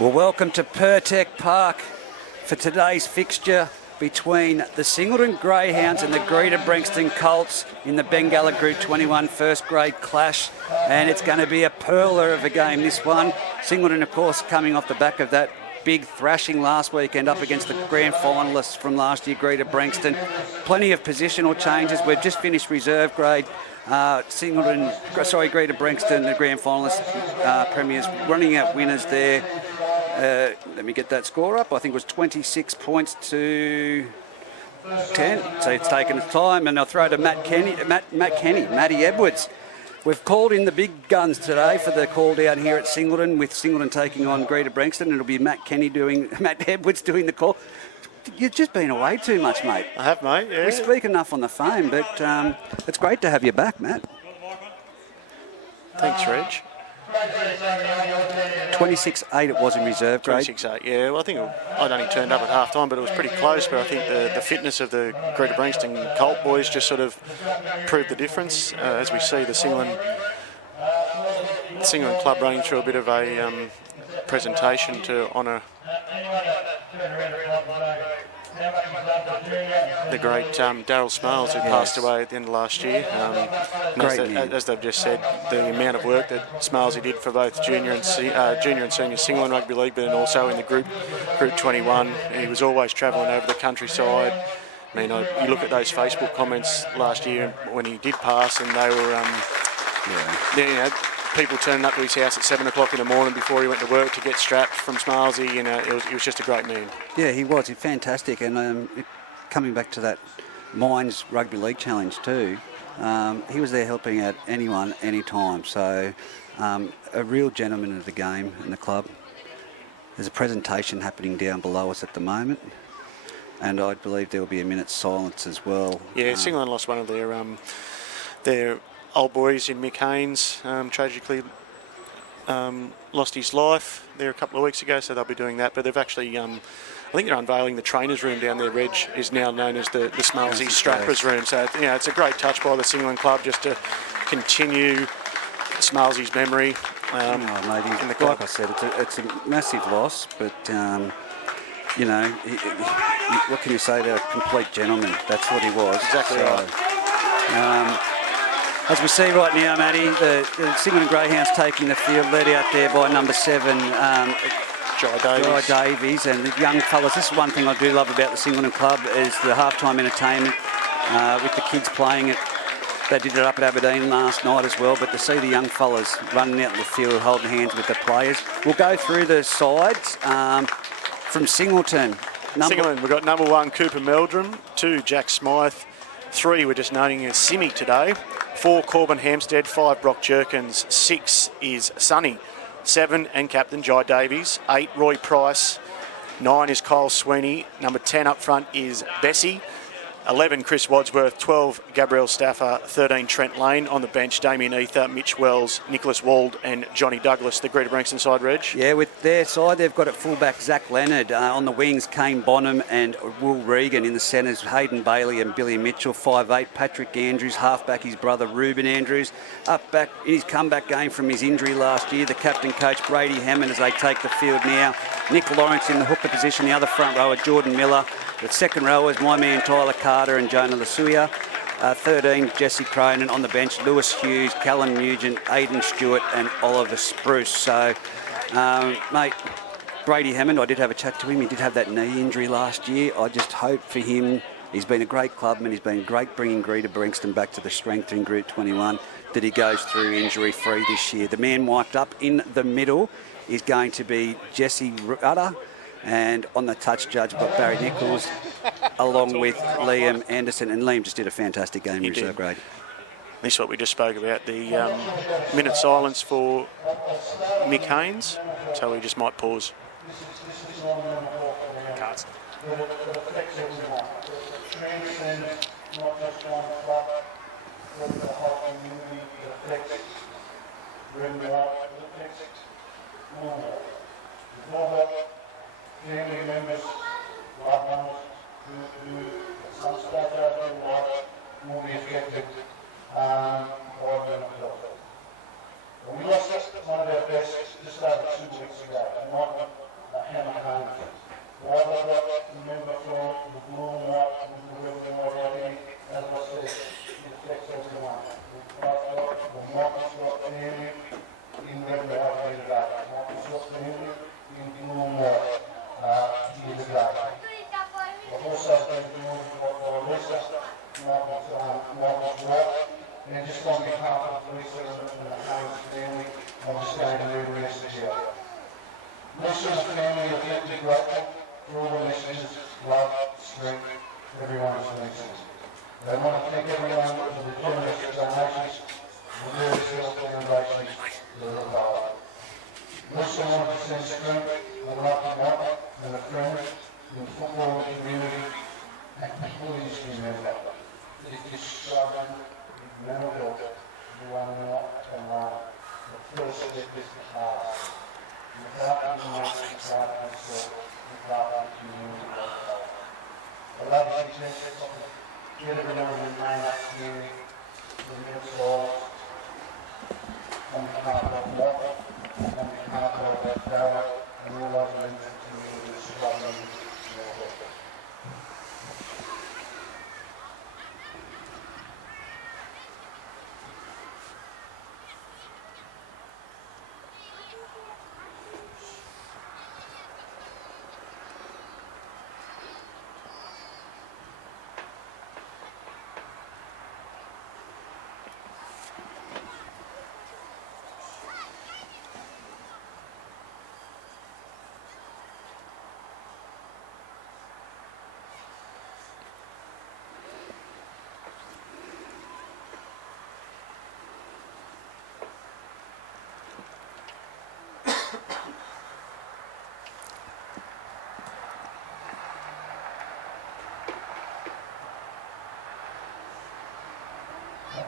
Well, welcome to Pertec Park for today's fixture between the Singleton Greyhounds and the Greta Branxton Colts in the Bengalla Group 21 first grade clash. And it's going to be a pearler of a game, this one. Singleton, of course, coming off the back of that big thrashing last weekend up against the grand finalists from last year, Greta Branxton. Plenty of positional changes. We've just finished reserve grade. Greta Branxton, the grand finalists, premiers, running out winners there. Let me get that score up. I think it was 26 points to 10. So it's taken its time, and I'll throw to Matty Edwards. We've called in the big guns today for the call down here at Singleton, with Singleton taking on Greta Branxton, and it'll be Matt Edwards doing the call. You've just been away too much, mate. I have, mate, yeah. We speak enough on the phone, but it's great to have you back, Matt. Thanks, Reg. 26-8 it was in reserve grade. 26-8, yeah. Well, I think I'd only turned up at half time, but it was pretty close. But I think the fitness of the Greta Branxton Colt boys just sort of proved the difference. As we see the Singleton club running through a bit of a presentation to honour the great Daryl Smiles, who passed away at the end of last year. As they've just said, the amount of work that Smilesy did for both junior and senior Singleton Rugby League, but also in the Group 21. He was always travelling over the countryside. I mean, you look at those Facebook comments last year when he did pass, and they were, people turning up to his house at 7 o'clock in the morning before he went to work to get strapped from Smilesy. He was just a great man. Yeah, he was. He's fantastic. And coming back to that Mines Rugby League Challenge too, he was there helping out anyone, anytime. So a real gentleman of the game in the club. There's a presentation happening down below us at the moment, and I believe there will be a minute's silence as well. Yeah, Singleton lost one of their old boys in Mick Haynes, tragically lost his life there a couple of weeks ago, so they'll be doing that. But they've actually, I think they're unveiling the trainer's room down there. Reg is now known as the Smilesy Strappers room. So, it's a great touch by the Singleton club just to continue Smilesy's memory in the club. Like I said, it's a massive loss, but, what can you say to a complete gentleman? That's what he was. Exactly right. As we see right now, Matty, the Singleton Greyhounds taking the field, led out there by number 7, Jai Davies, and the young fellas. This is one thing I do love about the Singleton club, is the halftime entertainment with the kids playing it. They did it up at Aberdeen last night as well, but to see the young fellas running out in the field, holding hands with the players. We'll go through the sides from Singleton. We've got number 1, Cooper Meldrum, 2, Jack Smythe, 3, we're just noting as Simmy today, 4, Corbin Hampstead, 5, Brock Jerkins, 6 is Sonny, 7 and captain Jai Davies, 8, Roy Price, 9 is Kyle Sweeney, number 10 up front is Bessie, 11, Chris Wadsworth, 12, Gabrielle Staffer, 13, Trent Lane. On the bench, Damien Ether, Mitch Wells, Nicholas Wald and Johnny Douglas, the Greta Branxton side, Reg. Yeah, with their side, they've got at fullback Zach Leonard. On the wings, Kane Bonham and Will Regan. In the centres, Hayden Bailey and Billy Mitchell. 5'8", Patrick Andrews. Halfback, his brother Ruben Andrews. Up back in his comeback game from his injury last year, the captain coach Brady Hammond as they take the field now. Nick Lawrence in the hooker position, the other front rower Jordan Miller. The second row is my man Tyler Carter and Jonah Lasuya. 13, Jesse Cronin. On the bench, Lewis Hughes, Callum Nugent, Aidan Stewart and Oliver Spruce. So, mate, Brady Hammond, I did have a chat to him. He did have that knee injury last year. I just hope for him, he's been a great clubman. He's been great bringing Greta Branxton back to the strength in Group 21, that he goes through injury-free this year. The man wiped up in the middle is going to be Jesse Rudder. And on the touch judge, we've got Barry Nichols, along with Liam Anderson. And Liam just did a fantastic game in reserve grade. This is what we just spoke about, the minute silence for Mick Haynes. So we just might pause. Cards. Family members, loved ones who at some stage of their life will be affected by mental health. We lost one of our best just over 2 weeks ago, and Melissa, Marcus Watt, and just on behalf of Lisa and the Haynes family, I'm just going to read a message out. Lisa and the family are deeply grateful for all the messages, love, strength, everyone's messages. They want to thank everyone for the generous donations and various health foundations that are involved. Lisa wanted to send strength and love to Mark and a friend in the football community, and please remember, if you're struggling with mental health, you are not alone. The first step is to ask. Without the nation, without yourself, without the community. I love you, Jesus. Get everyone in the name of the community, the middle on behalf of Mark, on behalf of Bengalla, and all those in the community struggling with mental health.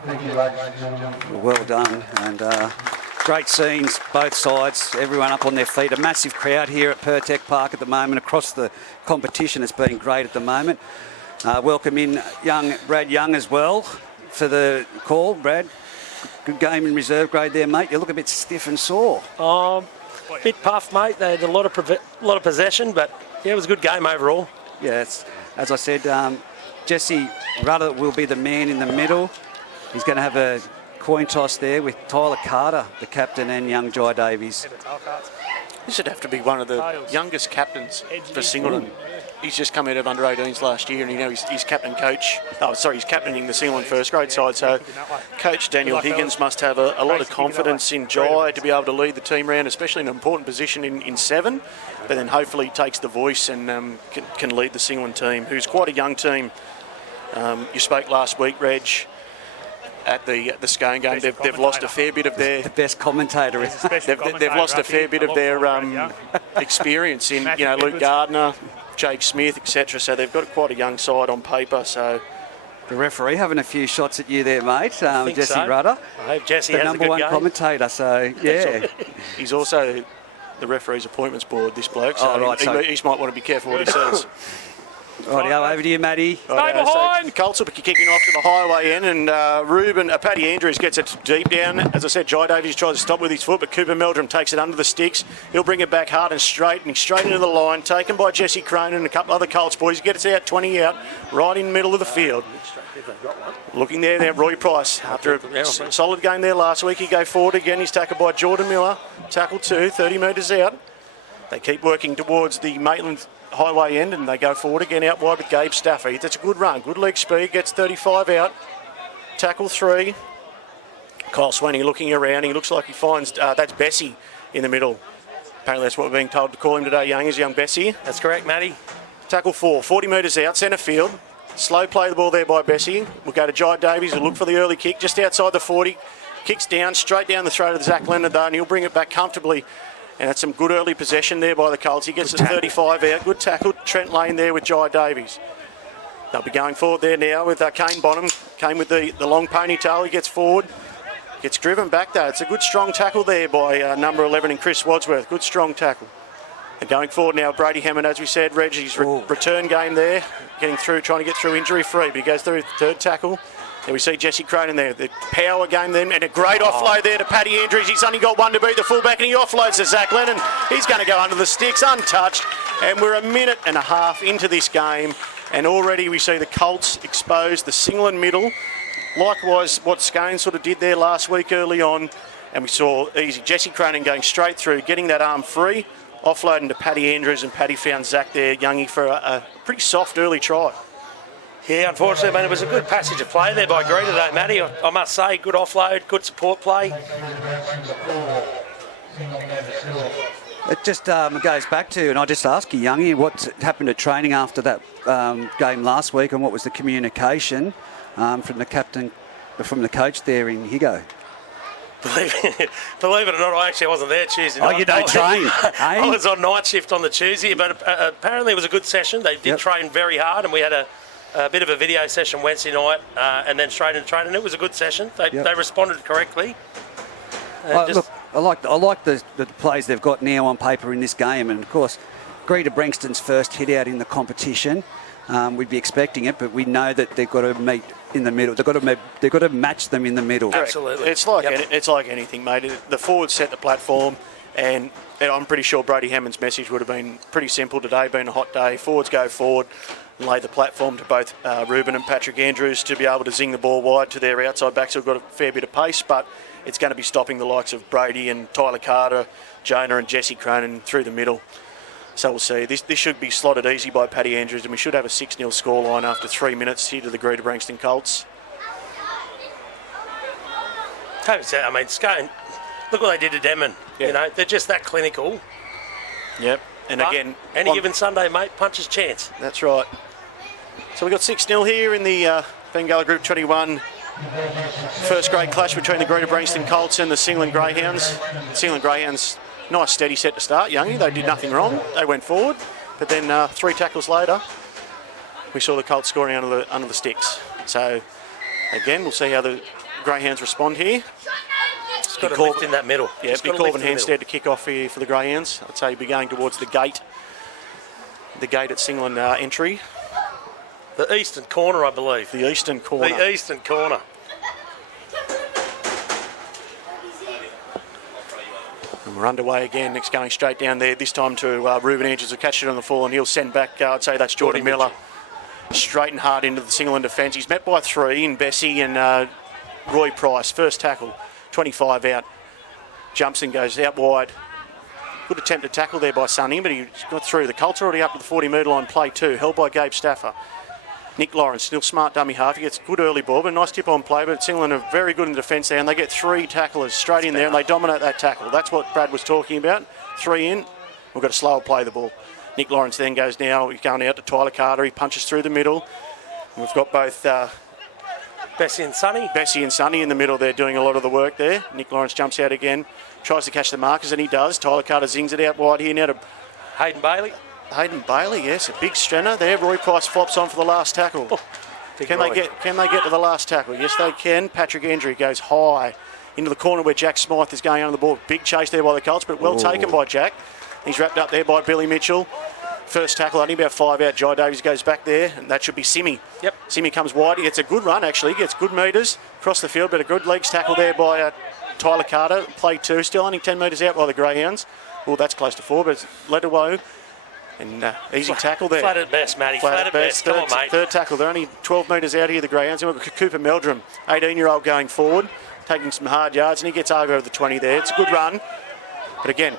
Thank you, ladies and gentlemen. Well done, and great scenes, both sides, everyone up on their feet. A massive crowd here at Pertec Park at the moment. Across the competition, it's been great at the moment. Welcome in young Brad Young as well for the call. Brad, good game in reserve grade there, mate. You look a bit stiff and sore. Bit puff, mate. They had a lot of possession, but yeah, it was a good game overall. Yeah, as I said, Jesse Rudder will be the man in the middle. He's going to have a coin toss there with Tyler Carter, the captain, and young Jai Davies. This should have to be one of the youngest captains for Singleton. He's just come out of under-18s last year, and you know he's captain coach. He's captaining the Singleton first grade side. So Coach Daniel Higgins must have a lot of confidence in Jai to be able to lead the team around, especially in an important position in 7. But then hopefully he takes the voice and can lead the Singleton team, who's quite a young team. You spoke last week, Reg, at the Scone game. They've lost a fair bit of their... The best commentator. They've lost a fair bit of their experience in, Luke Gardner, Jake Smith, etc. So they've got quite a young side on paper. So the referee having a few shots at you there, mate. Jesse Rudder. I hope Jesse the has number a good one game. Commentator. So yeah, he's also the referee's appointments board. This bloke. So he might want to be careful what he says. Rightio, over to you, Matty. Stay behind! So the Colts will be kicking off to the highway end, and Paddy Andrews gets it deep down. As I said, Jai Davies tries to stop with his foot, but Cooper Meldrum takes it under the sticks. He'll bring it back hard and straight into the line, taken by Jesse Cronin and a couple other Colts boys. He gets it out 20 out, right in the middle of the field. Looking there, Roy Price. After a solid game there last week, he go forward again. He's tackled by Jordan Miller. Tackle 2, 30 metres out. They keep working towards the Maitland highway end, and they go forward again out wide with Gabe Staffy. That's a good run, good leg speed, gets 35 out. Tackle 3. Kyle Swaney looking around. He looks like he finds, that's Bessie in the middle. Apparently that's what we're being told to call him today, young Bessie. That's correct, Matty. Tackle 4, 40 metres out, centre field. Slow play the ball there by Bessie. We'll go to Jai Davies, who'll look for the early kick, just outside the 40. Kicks down, straight down the throat of Zach Leonard though, and he'll bring it back comfortably. And that's some good early possession there by the Colts. He gets it 35 out. Good tackle. Trent Lane there with Jai Davies. They'll be going forward there now with Kane Bonham. Kane with the long ponytail. He gets forward. Gets driven back though. It's a good strong tackle there by number 11 and Chris Wadsworth. Good strong tackle. And going forward now, Brady Hammond, as we said, Reggie's return game there. Getting through, trying to get through injury free. But he goes through third tackle. There we see Jesse Cronin there, the power game then, and a great offload there to Paddy Andrews. He's only got one to beat the fullback, and he offloads to Zach Lennon. He's going to go under the sticks, untouched, and we're a minute and a half into this game, and already we see the Colts exposed the Singleton middle. Likewise, what Scone sort of did there last week early on, and we saw easy Jesse Cronin going straight through, getting that arm free, offloading to Paddy Andrews, and Paddy found Zach there, Youngie, for a pretty soft early try. Yeah, unfortunately, I mean, it was a good passage of play there by Greta, though, Matty. I must say, good offload, good support play. It just goes back to, and I just ask you, Youngie, what happened at training after that game last week, and what was the communication from the captain, from the coach there in Higo? Believe it or not, I actually wasn't there Tuesday night. Oh, you don't train, I eh? was on night shift on the Tuesday, but apparently it was a good session. They did train very hard, and we had a bit of a video session Wednesday night, and then straight into training. It was a good session. They responded correctly. Look, I like the plays they've got now on paper in this game, and of course, Greta Branxton's first hit out in the competition. We'd be expecting it, but we know that they've got to meet in the middle. They've got to match them in the middle. Absolutely. It's like anything, mate. The forwards set the platform, and I'm pretty sure Brady Hammond's message would have been pretty simple today, being a hot day. Forwards go forward and lay the platform to both Ruben and Patrick Andrews to be able to zing the ball wide to their outside backs who've got a fair bit of pace, but it's going to be stopping the likes of Brady and Tyler Carter, Jonah and Jesse Cronin through the middle. So we'll see. This should be slotted easy by Paddy Andrews, and we should have a 6-0 scoreline after 3 minutes here to the Greta Branxton Colts. I mean, Scone, look what they did to Denman. Yeah. You know, they're just that clinical. Yep. And But again, any given Sunday, mate, puncher's chance. that's right. So we've got 6-0 here in the Bengalla Group 21 first grade clash between the Greta Branxton Colts and the Singleton Greyhounds. Singleton Greyhounds, nice steady set to start, Youngie. They did nothing wrong. They went forward, but then 3 tackles later, we saw the Colts scoring under the sticks. So again, we'll see how the Greyhounds respond here. It's got to lift in that middle. Yeah, big Corbin Handstead to kick off here for the Greyhounds. I'd say he'd be going towards the gate at Singleton entry. The eastern corner, I believe. The eastern corner. The eastern corner. And we're underway again. It's going straight down there. This time to Ruben Andrews will catch it on the fall, and he'll send back, I'd say that's Jordan Miller, straight and hard into the Singleton defence. He's met by 3 in Bessie and Roy Price. First tackle, 25 out. Jumps and goes out wide. Good attempt to tackle there by Sonny, but he got through. The Colts are already up to the 40-metre line, play 2, held by Gabe Staffer. Nick Lawrence, still smart dummy half. He gets good early ball, but a nice tip on play. But Singleton are very good in defence there, and they get 3 tacklers straight in there, and they dominate that tackle. That's what Brad was talking about. 3 in. We've got to slower play the ball. Nick Lawrence then goes now. He's going out to Tyler Carter. He punches through the middle. And we've got both Bessie and Sonny in the middle there doing a lot of the work there. Nick Lawrence jumps out again, tries to catch the markers, and he does. Tyler Carter zings it out wide here now to Hayden Bailey. Hayden Bailey, yes, a big strenner there. Roy Price flops on for the last tackle. Can they get to the last tackle? Yes, they can. Patrick Andrew goes high into the corner where Jack Smythe is going under the ball. Big chase there by the Colts, but well taken by Jack. He's wrapped up there by Billy Mitchell. First tackle, only about 5 out. Jai Davies goes back there, and that should be Simmy. Yep. Simmy comes wide. He gets a good run, actually. He gets good metres across the field, but a good legs tackle there by Tyler Carter. Play 2, still only 10 metres out by the Greyhounds. Well, that's close to 4, but it's Ledawoo. And easy tackle there. Flat at best, Matty. Flat at best. Come on, mate. Third tackle. They're only 12 metres out here, the Greyhounds. And we've got Cooper Meldrum, 18-year-old, going forward, taking some hard yards, and he gets over the 20 there. It's a good run. But again,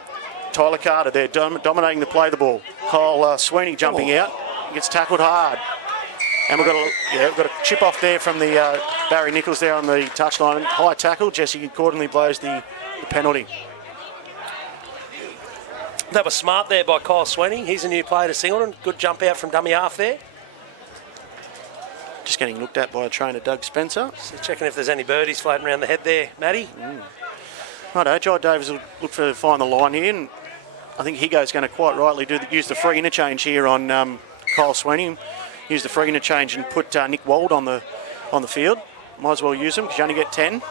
Tyler Carter there dominating the play of the ball. Kyle Sweeney jumping out. He gets tackled hard. And we've got a chip off there from the Barry Nichols there on the touchline. High tackle. Jesse accordingly blows the penalty. That was smart there by Kyle Sweeney. He's a new player to Singleton. Good jump out from dummy half there. Just getting looked at by trainer Doug Spencer. So checking if there's any birdies floating around the head there, Matty. Righto, Jai Davies will look to find the line here, and I think Higo's going to quite rightly use the free interchange here on Kyle Sweeney. Use the free interchange and put Nick Wold on the field. Might as well use him because you only get 10.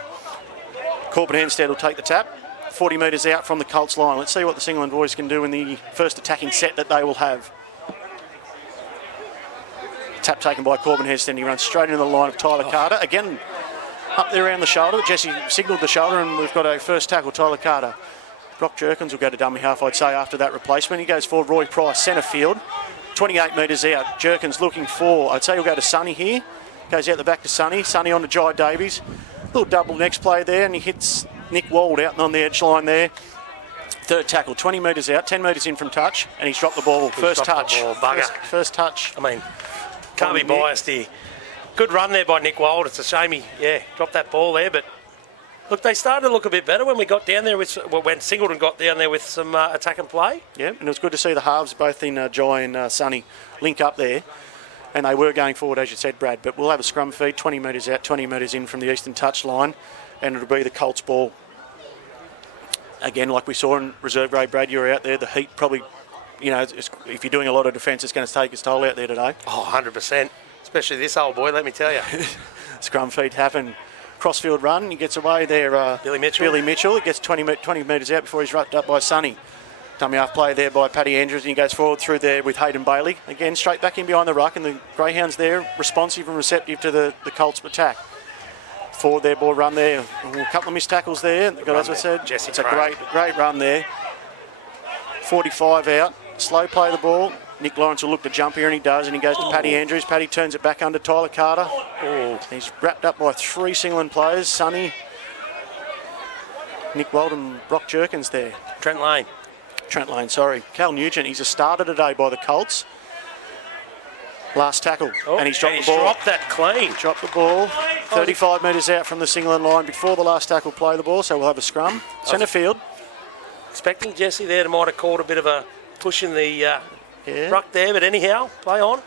Corbin Handstead will take the tap. 40 metres out from the Colts line. Let's see what the Singleton boys can do in the first attacking set that they will have. Tap taken by Corbin Handstead. He runs straight into the line of Tyler Carter. Again, up there around the shoulder. Jesse signalled the shoulder, and we've got a first tackle, Tyler Carter. Brock Jerkins will go to dummy half, I'd say, after that replacement. He goes forward, Roy Price, centre field. 28 metres out. Jerkins looking for, I'd say he'll go to Sonny here. Goes out the back to Sonny. Sonny on to Jai Davies. Little double next play there, and he hits Nick Wold out on the edge line there. Third tackle, 20 metres out, 10 metres in from touch, and he's dropped the ball. First touch. Bugger. First touch. I mean, Can't be biased here. Good run there by Nick Wild. It's a shame he, dropped that ball there. But look, they started to look a bit better when we got down there when Singleton got down there with some attack and play. Yeah, and it was good to see the halves, both in Jai and Sonny, link up there. And they were going forward, as you said, Brad. But we'll have a scrum feed, 20 metres out, 20 metres in from the eastern touch line. And it'll be the Colts ball. Again, like we saw in reserve grade, Brad, you were out there. The heat probably, if you're doing a lot of defence, it's going to take its toll out there today. Oh, 100%. Especially this old boy, let me tell you. Scrum feed happen. Crossfield run. He gets away there. Billy Mitchell. He gets 20 metres out before he's wrapped up by Sonny. Dummy half play there by Paddy Andrews, and he goes forward through there with Hayden Bailey. Again, straight back in behind the ruck, and the Greyhounds there, responsive and receptive to the Colts attack. Forward there, ball run there. A couple of missed tackles there. As I said, it's a great run there. 45 out. Slow play the ball. Nick Lawrence will look to jump here, and he does, and he goes to Paddy Andrews. Paddy turns it back under Tyler Carter. He's wrapped up by 3 Singleton players. Sonny, Nick Weldon, Brock Jerkins there. Trent Lane, sorry. Cal Nugent, he's a starter today by the Colts. Last tackle, and he's dropped the ball. Dropped that clean. Dropped the ball. 35 metres out from the Singleton line before the last tackle play the ball, so we'll have a scrum. Centre field. Expecting Jesse there to might have caught a bit of a push in the ruck there, but anyhow, play on.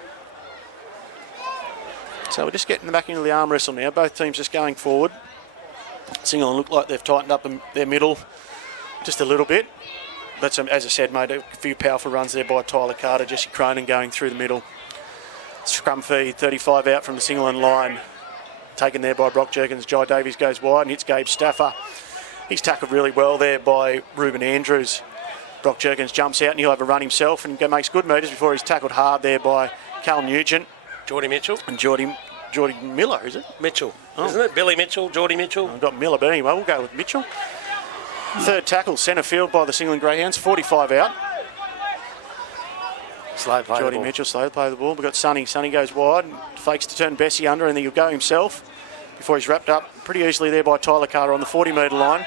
So we're just getting back into the arm wrestle now. Both teams just going forward. Singleton look like they've tightened up their middle just a little bit. But as I said, made a few powerful runs there by Tyler Carter, Jesse Cronin going through the middle. Scrum feed, 35 out from the Singleton line. Taken there by Brock Jerkins. Jai Davies goes wide and hits Gabe Stafford. He's tackled really well there by Ruben Andrews. Brock Jerkins jumps out and he'll have a run himself and makes good metres before he's tackled hard there by Cal Nugent. Geordie Mitchell. And Geordie Miller, is it? Mitchell, isn't it? Billy Mitchell, Geordie Mitchell. I've got Miller, but anyway, we'll go with Mitchell. Third tackle, centre field by the Singleton Greyhounds, 45 out. Slow play Geordie Mitchell, slow play the ball. We've got Sonny. Sonny goes wide, fakes to turn Bessie under, and then he'll go himself before he's wrapped up pretty easily there by Tyler Carter on the 40-metre line.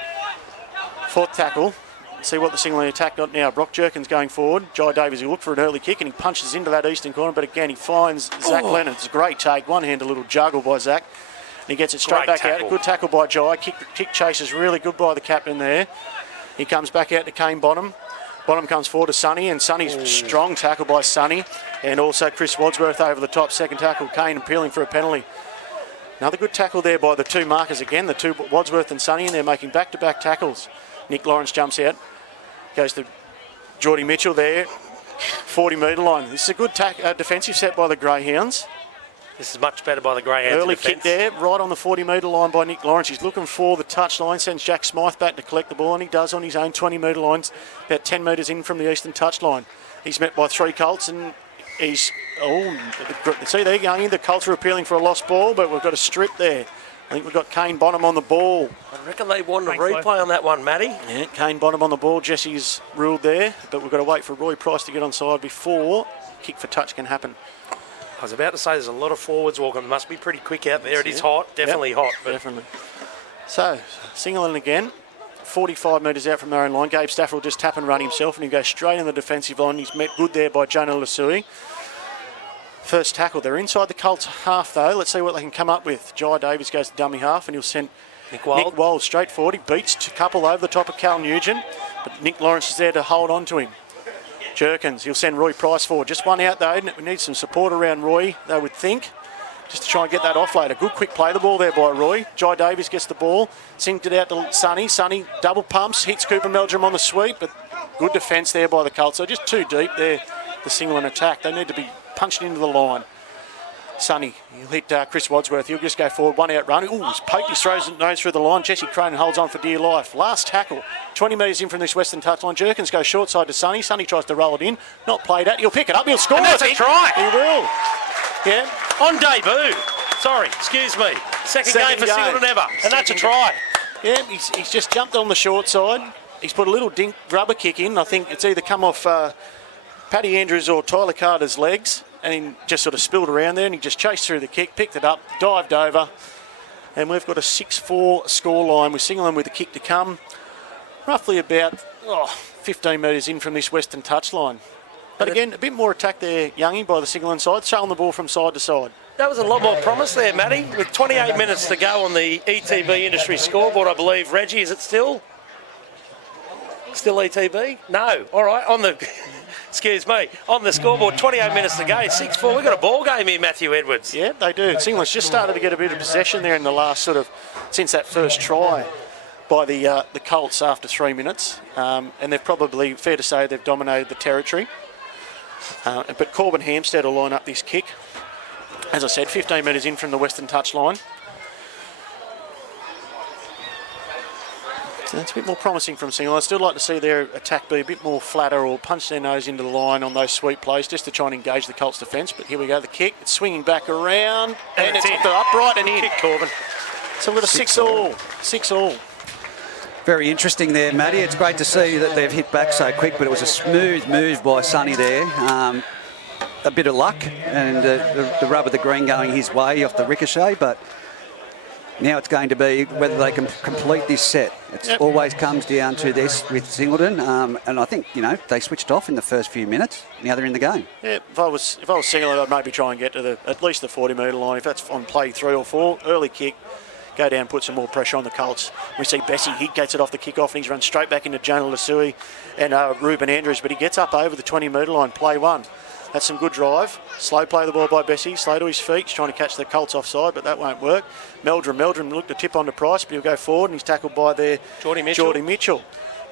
Fourth tackle. See what the Singleton attack got now. Brock Jerkins going forward. Jai Davies will look for an early kick and he punches into that eastern corner, but again he finds Zach Leonard. It's a great take. One-handed little juggle by Zach. And he gets it straight back out. A good tackle by Jai. Kick chase is really good by the captain there. He comes back out to Kane Bonham. Bonham comes forward to Sonny, and Sonny's strong tackle by Sonny. And also Chris Wadsworth over the top. Second tackle, Kane appealing for a penalty. Another good tackle there by the two markers again, the two Wadsworth and Sonny, and they're making back-to-back tackles. Nick Lawrence jumps out. Goes to Geordie Mitchell there, 40-metre line. This is a good defensive set by the Greyhounds. This is much better by the Greyhounds. Early kick there, right on the 40-metre line by Nick Lawrence. He's looking for the touch line, sends Jack Smythe back to collect the ball, and he does on his own 20-metre lines, about 10 metres in from the eastern touch line. He's met by 3 Colts, and he's... see there going in. The Colts are appealing for a lost ball, but we've got a strip there. I think we've got Kane Bonham on the ball. I reckon they wanted a replay on that one, Matty. Yeah, Kane Bonham on the ball. Jesse's ruled there, but we've got to wait for Roy Price to get on side before kick for touch can happen. I was about to say there's a lot of forwards walking. It must be pretty quick out there. It is hot, definitely hot. But definitely. So, Singleton again, 45 metres out from their own line. Gabe Stafford will just tap and run himself, and he goes straight in the defensive line. He's met good there by Jonah Lasui. First tackle. They're inside the Colts half, though. Let's see what they can come up with. Jai Davies goes to dummy half, and he'll send Nick Wild straight forward. He beats a couple over the top of Cal Nugent, but Nick Lawrence is there to hold on to him. Jerkins, he'll send Roy Price forward. Just one out, though. We need some support around Roy, they would think, just to try and get that offload. A good quick play the ball there by Roy. Jai Davies gets the ball, sinked it out to Sonny. Sonny double pumps, hits Cooper Meldrum on the sweep, but good defence there by the Colts. So just too deep there, the Singleton attack. They need to be punched into the line. Sonny, he'll hit Chris Wadsworth. He'll just go forward, one out run. Ooh, he's poked his nose through the line. Jesse Cronin holds on for dear life. Last tackle, 20 metres in from this western touchline. Jerkins goes short side to Sonny. Sonny tries to roll it in. Not played at. He'll pick it up. He'll score. And that's a try. He will. Yeah. On debut. Sorry, excuse me. Second game for Singleton ever. And that's a try. Yeah, he's just jumped on the short side. He's put a little dink rubber kick in. I think it's either come off Paddy Andrews or Tyler Carter's legs. And he just sort of spilled around there, and he just chased through the kick, picked it up, dived over. And we've got a 6-4 scoreline with Singleton with the kick to come. Roughly about 15 metres in from this western touchline. But again, a bit more attack there, Youngie, by the Singleton side, showing the ball from side to side. That was a lot more promise there, Matty. With 28 minutes to go on the ETB industry scoreboard, I believe. Reggie, is it still? Still ETB? No. All right. On the, excuse me, on the scoreboard, 28 minutes to go. 6-4. We've got a ball game here, Matthew Edwards. Yeah, they do. Singleton's just started to get a bit of possession there in the last since that first try by the Colts after 3 minutes. And they've probably, fair to say, they've dominated the territory. But Corbin Hampstead will line up this kick. As I said, 15 metres in from the western touchline. So that's a bit more promising from Singleton. I'd still like to see their attack be a bit more flatter or punch their nose into the line on those sweep plays just to try and engage the Colts defence. But here we go, the kick. It's swinging back around and it's hit the upright and in. Kick, Corbin. So we've got a 6-all. 6-all. Very interesting there, Matty. It's great to see that they've hit back so quick, but it was a smooth move by Sonny there. A bit of luck and the rub of the green going his way off the ricochet, but now it's going to be whether they can complete this set. It always comes down to this with Singleton, and I think, they switched off in the first few minutes. Now they're in the game. Yeah, if I was Singleton, I'd maybe try and get to at least the 40-metre line. If that's on play 3 or 4, early kick, go down, put some more pressure on the Colts. We see Bessie, he gets it off the kick-off and he's run straight back into Jonah Lasui and Ruben Andrews, but he gets up over the 20-metre line, play 1. That's some good drive. Slow play the ball by Bessie. Slow to his feet. He's trying to catch the Colts offside, but that won't work. Meldrum looked to tip onto Price, but he'll go forward and he's tackled by their Geordie Mitchell.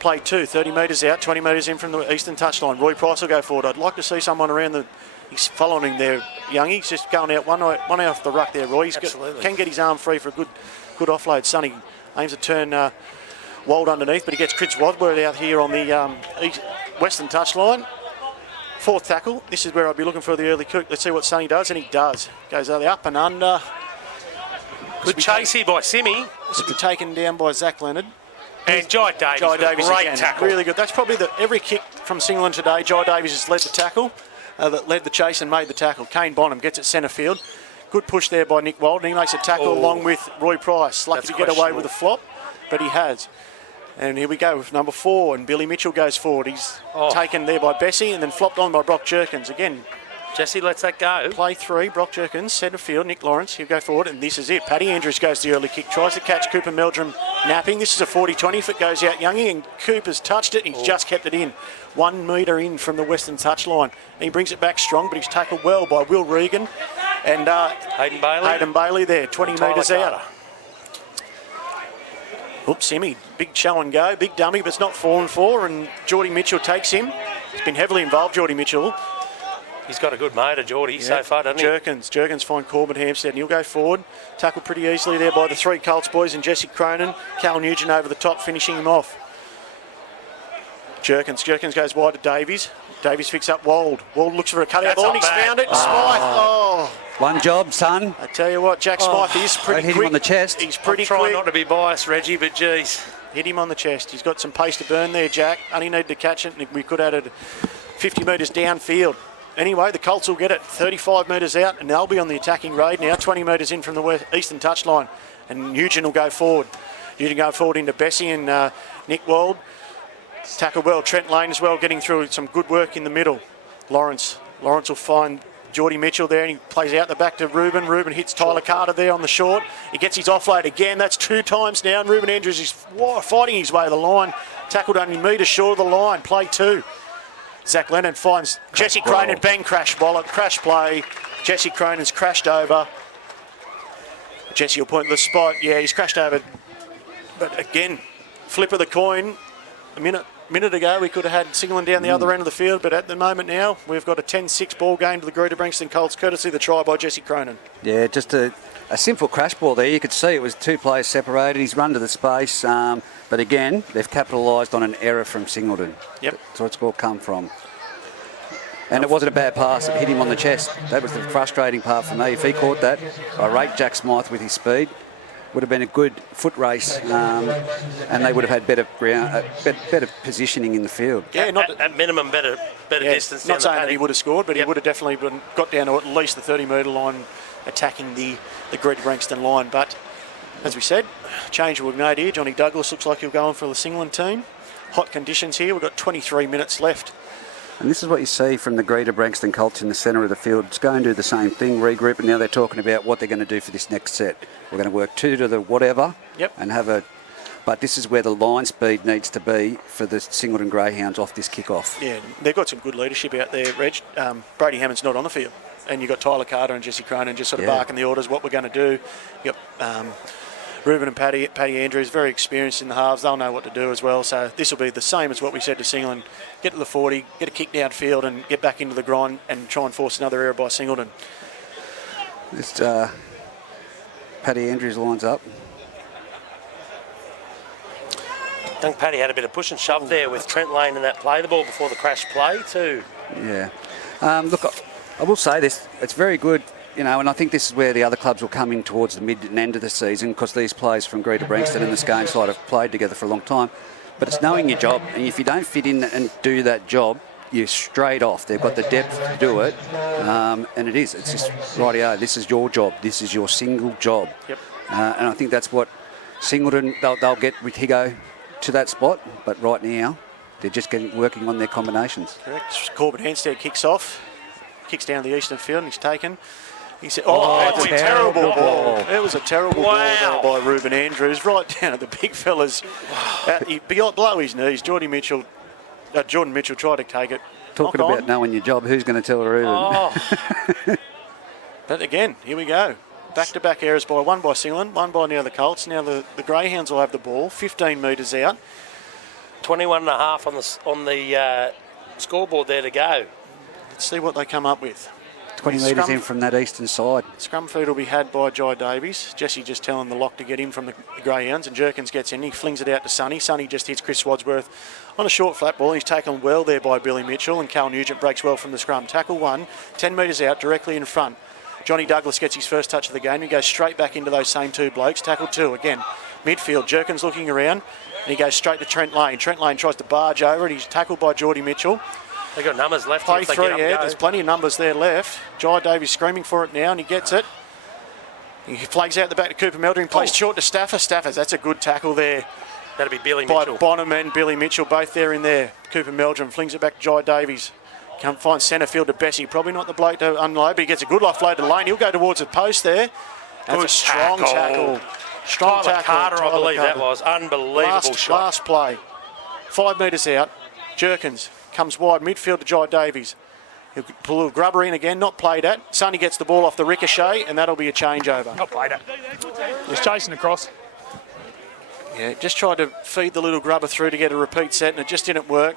Play 2, 30 metres out, 20 metres in from the eastern touchline. Roy Price will go forward. I'd like to see someone around he's following there, Young. He's just going out one eye off the ruck there, Roy. Can get his arm free for a good offload. Sonny aims to turn Wold underneath, but he gets Chris Wadsworth out here on the western touchline. 4th tackle. This is where I'd be looking for the early kick. Let's see what Sonny does, and he does. Goes up and under. Good chase here by Simmy. This will be taken down by Zach Leonard. And Jai Davies great tackle. Really good. That's probably every kick from Singleton today. Jai Davies has led the tackle, that led the chase and made the tackle. Kane Bonham gets it centre field. Good push there by Nick Walden. He makes a tackle along with Roy Price. Lucky to get away with a flop, but he has. And here we go with number 4, and Billy Mitchell goes forward. He's taken there by Bessie and then flopped on by Brock Jerkins. Again, Jesse lets that go. Play 3, Brock Jerkins, centre field, Nick Lawrence. He'll go forward, and this is it. Paddy Andrews goes the early kick, tries to catch Cooper Meldrum napping. This is a 40-20 if it goes out, Youngie, and Cooper's touched it, and he's just kept it in. 1 metre in from the western touchline. And he brings it back strong, but he's tackled well by Will Regan and Hayden Bailey there, 20 metres out. Oops, Simmy, big show and go, big dummy, but it's not fallen for, and Geordie Mitchell takes him. He's been heavily involved, Geordie Mitchell. He's got a good motor, Geordie, so far, doesn't he? Jerkins find Corbin Hampstead, and he'll go forward. Tackled pretty easily there by the 3 Colts boys and Jesse Cronin. Cal Nugent over the top, finishing him off. Jerkins goes wide to Davies. Davies picks up Wold. Wold looks for a cutout ball, and he's found it. Smythe, One job, son. I tell you what, Jack Smythe is pretty quick. Hit him on the chest. He's pretty quick. Trying not to be biased, Reggie, but geez. Hit him on the chest. He's got some pace to burn there, Jack. Only needed to catch it, and we could have had it 50 metres downfield. Anyway, the Colts will get it 35 metres out, and they'll be on the attacking raid now, 20 metres in from the eastern touchline. And Nugent will go forward. Nugent go forward into Bessie and Nick Wald. Tackle well. Trent Lane as well, getting through some good work in the middle. Lawrence will find Geordie Mitchell there, and he plays out the back to Ruben. Ruben hits Tyler Carter there on the short. He gets his offload again. That's 2 times now, and Ruben Andrews is fighting his way to the line. Tackled only metres short of the line. Play 2. Zach Lennon finds Jesse Cronin. Bang, crash play. Jesse Cronin's crashed over. Jesse will point to the spot. Yeah, he's crashed over. But again, flip of the coin. A minute ago, we could have had Singleton down the other end of the field, but at the moment now, we've got a 10-6 ball game to the Greta Branxton Colts, courtesy of the try by Jesse Cronin. Yeah, just a simple crash ball there. You could see it was 2 players separated. He's run to the space, but again, they've capitalised on an error from Singleton. Yep. That's where it's all come from. And it wasn't a bad pass. It hit him on the chest. That was the frustrating part for me. If he caught that, I rate Jack Smythe with his speed. Would have been a good foot race, and they would have had better positioning in the field. Yeah, at minimum better distance. Not saying that he would have scored, but he would have definitely got down to at least the 30-metre line, attacking the Greta Branxton line. But as we said, change we've made here. Johnny Douglas looks like he'll go on for the Singleton team. Hot conditions here. We've got 23 minutes left And this is what you see from the Greta Branxton Colts in the centre of the field. It's going to do the same thing, regroup, and now they're talking about what they're going to do for this next set. We're going to work 2 to the whatever and have a... But this is where the line speed needs to be for the Singleton Greyhounds off this kick-off. Yeah, they've got some good leadership out there, Reg. Brady Hammond's not on the field. And you've got Tyler Carter and Jesse Cronin just sort of barking the orders, what we're going to do. You've got Ruben and Paddy Andrews, very experienced in the halves. They'll know what to do as well. So this will be the same as what we said to Singleton. Get to the 40, get a kick downfield and get back into the grind and try and force another error by Singleton. This Paddy Andrews lines up. I think Paddy had a bit of push and shove there with Trent Lane and that play the ball before the crash play too. Yeah. Look, I will say this, it's very good, you know, and I think this is where the other clubs will come in towards the mid and end of the season, because these players from Greta Branxton and the Scone side have played together for a long time. But it's knowing your job, and if you don't fit in and do that job, you're straight off. They've got the depth to do it, and it's just, rightio, this is your job, this is your single job. Yep. And I think that's what Singleton, they'll get with Higo to that spot, but right now they're just working on their combinations. Correct. Corbin Hanstead kicks off, kicks down the eastern field, and he's taken. He said, it's a terrible ball. It was a terrible ball there by Ruben Andrews, right down at the big fella's, below his knees. Jordan Mitchell tried to take it. Talking about knowing your job, who's going to tell Ruben? But again, here we go. Back-to-back errors by one by Singleton, one by now the Colts. Now the Greyhounds will have the ball, 15 metres out. 21.5 on the scoreboard there to go. Let's see what they come up with. 20 metres in from that eastern side. Scrum feed will be had by Jai Davies. Jesse just telling the lock to get in from the Greyhounds, and Jerkins gets in. He flings it out to Sonny. Sonny just hits Chris Wadsworth on a short flat ball. He's taken well there by Billy Mitchell, and Cal Nugent breaks well from the scrum. Tackle 1, 10 metres out, directly in front. Johnny Douglas gets his first touch of the game. He goes straight back into those same 2 blokes. Tackle 2 again. Midfield, Jerkins looking around, and he goes straight to Trent Lane. Trent Lane tries to barge over it. He's tackled by Geordie Mitchell. They've got numbers left. Play 3, there's plenty of numbers there left. Jai Davies screaming for it now, and he gets it. He flags out the back to Cooper Meldring, plays short to Stafford. Stafford, that's a good tackle there. That'll be Billy Mitchell. By Bonham and Billy Mitchell, both there in there. Cooper Meldrum flings it back to Jai Davies. Come find centre field to Bessie. Probably not the bloke to unload, but he gets a good offload to Lane. He'll go towards the post there. That's a strong tackle. Strong Tyler tackle. Carter, I believe that was. Unbelievable shot. Last play. 5 metres out. Jerkins comes wide midfield to Jai Davies. He'll pull a little grubber in again, not played at. Sonny gets the ball off the ricochet, and that'll be a changeover. Not played at. He's chasing across. Yeah, just tried to feed the little grubber through to get a repeat set, and it just didn't work.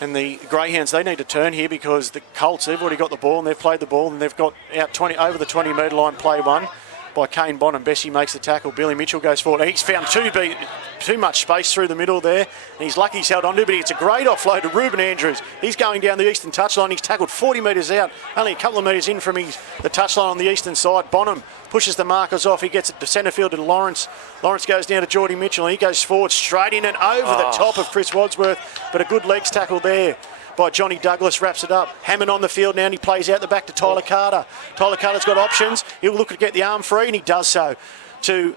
And the Greyhounds, they need to turn here, because the Colts, they've already got the ball and they've played the ball, and they've got out 20 over the 20 metre line. Play 1 by Kane Bonham. Bessie makes the tackle. Billy Mitchell goes forward. He's found too much space through the middle there, and he's lucky he's held on to, but it's a great offload to Ruben Andrews. He's going down the eastern touchline. He's tackled 40 metres out, only a couple of metres in from the touchline on the eastern side. Bonham pushes the markers off. He gets it to centre field to Lawrence. Lawrence goes down to Geordie Mitchell, and he goes forward straight in and over the top of Chris Wadsworth, but a good legs tackle there by Johnny Douglas. Wraps it up. Hammond on the field now, and he plays out the back to Tyler Carter. Tyler Carter's got options. He'll look to get the arm free, and he does so to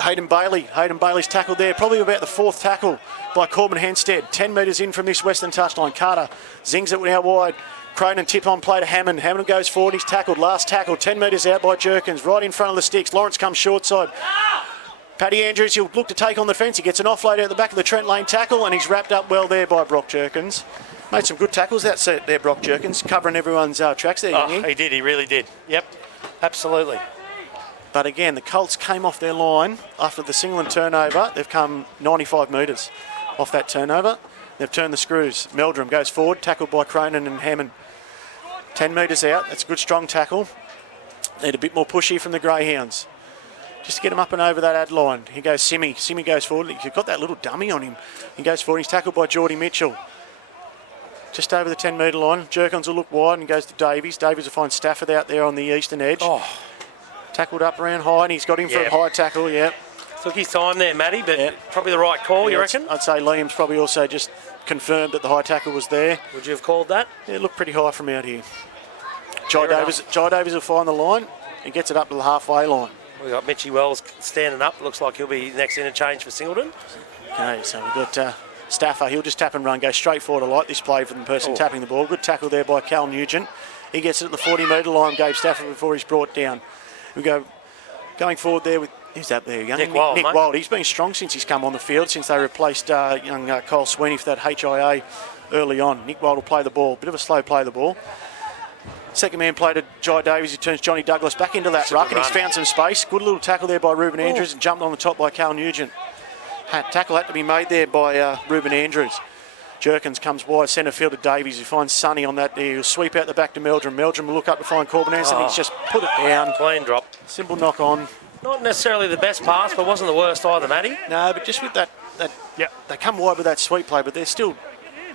Hayden Bailey. Hayden Bailey's tackled there, probably about the 4th tackle by Corbin Hanstead. 10 metres in from this western touchline. Carter zings it now wide. Cronin tip on play to Hammond. Hammond goes forward. He's tackled. Last tackle. 10 metres out by Jerkins. Right in front of the sticks. Lawrence comes short side. Paddy Andrews, he'll look to take on the fence. He gets an offload out the back of the Trent Lane tackle, and he's wrapped up well there by Brock Jerkins. Made some good tackles that set there, Brock Jerkins, covering everyone's tracks there. He did. He really did. Yep, absolutely. But again, the Colts came off their line after the Singleton turnover. They've come 95 metres off that turnover. They've turned the screws. Meldrum goes forward, tackled by Cronin and Hammond. 10 metres out. That's a good, strong tackle. Need a bit more push here from the Greyhounds. Just to get him up and over that ad line. Here goes Simmy. Simmy goes forward. He's got that little dummy on him. He goes forward. He's tackled by Geordie Mitchell. Just over the 10 metre line. Jerkins will look wide and goes to Davies. Davies will find Stafford out there on the eastern edge. Tackled up around high, and he's got him for a high tackle, Took his time there, Matty, but probably the right call, you reckon? I'd say Liam's probably also just confirmed that the high tackle was there. Would you have called that? Yeah, it looked pretty high from out here. Jai Davies will find the line and gets it up to the halfway line. We've got Mitchie Wells standing up. Looks like he'll be next interchange for Singleton. Okay, so we've got Staffer, he'll just tap and run, go straight forward. I like this play from the person tapping the ball. Good tackle there by Cal Nugent. He gets it at the 40-metre line, gave Staffer before he's brought down. We go going forward there with, who's that there? Nick Wild, Nick mate. Wild. He's been strong since he's come on the field, since they replaced young Kyle Sweeney for that HIA early on. Nick Wild will play the ball, bit of a slow play the ball. Second man play to Jai Davies, who turns Johnny Douglas back into that ruck, and he's found some space. Good little tackle there by Ruben Andrews, and jumped on the top by Cal Nugent. Tackle had to be made there by Ruben Andrews. Jerkins comes wide, centre field to Davies, who finds Sonny on that there. He'll sweep out the back to Meldrum. Meldrum will look up to find Corbin Hansen. He's just put it down. Clean drop. Simple knock on. Not necessarily the best pass, but wasn't the worst either, Matty. No, but just with that they come wide with that sweep play, but they're still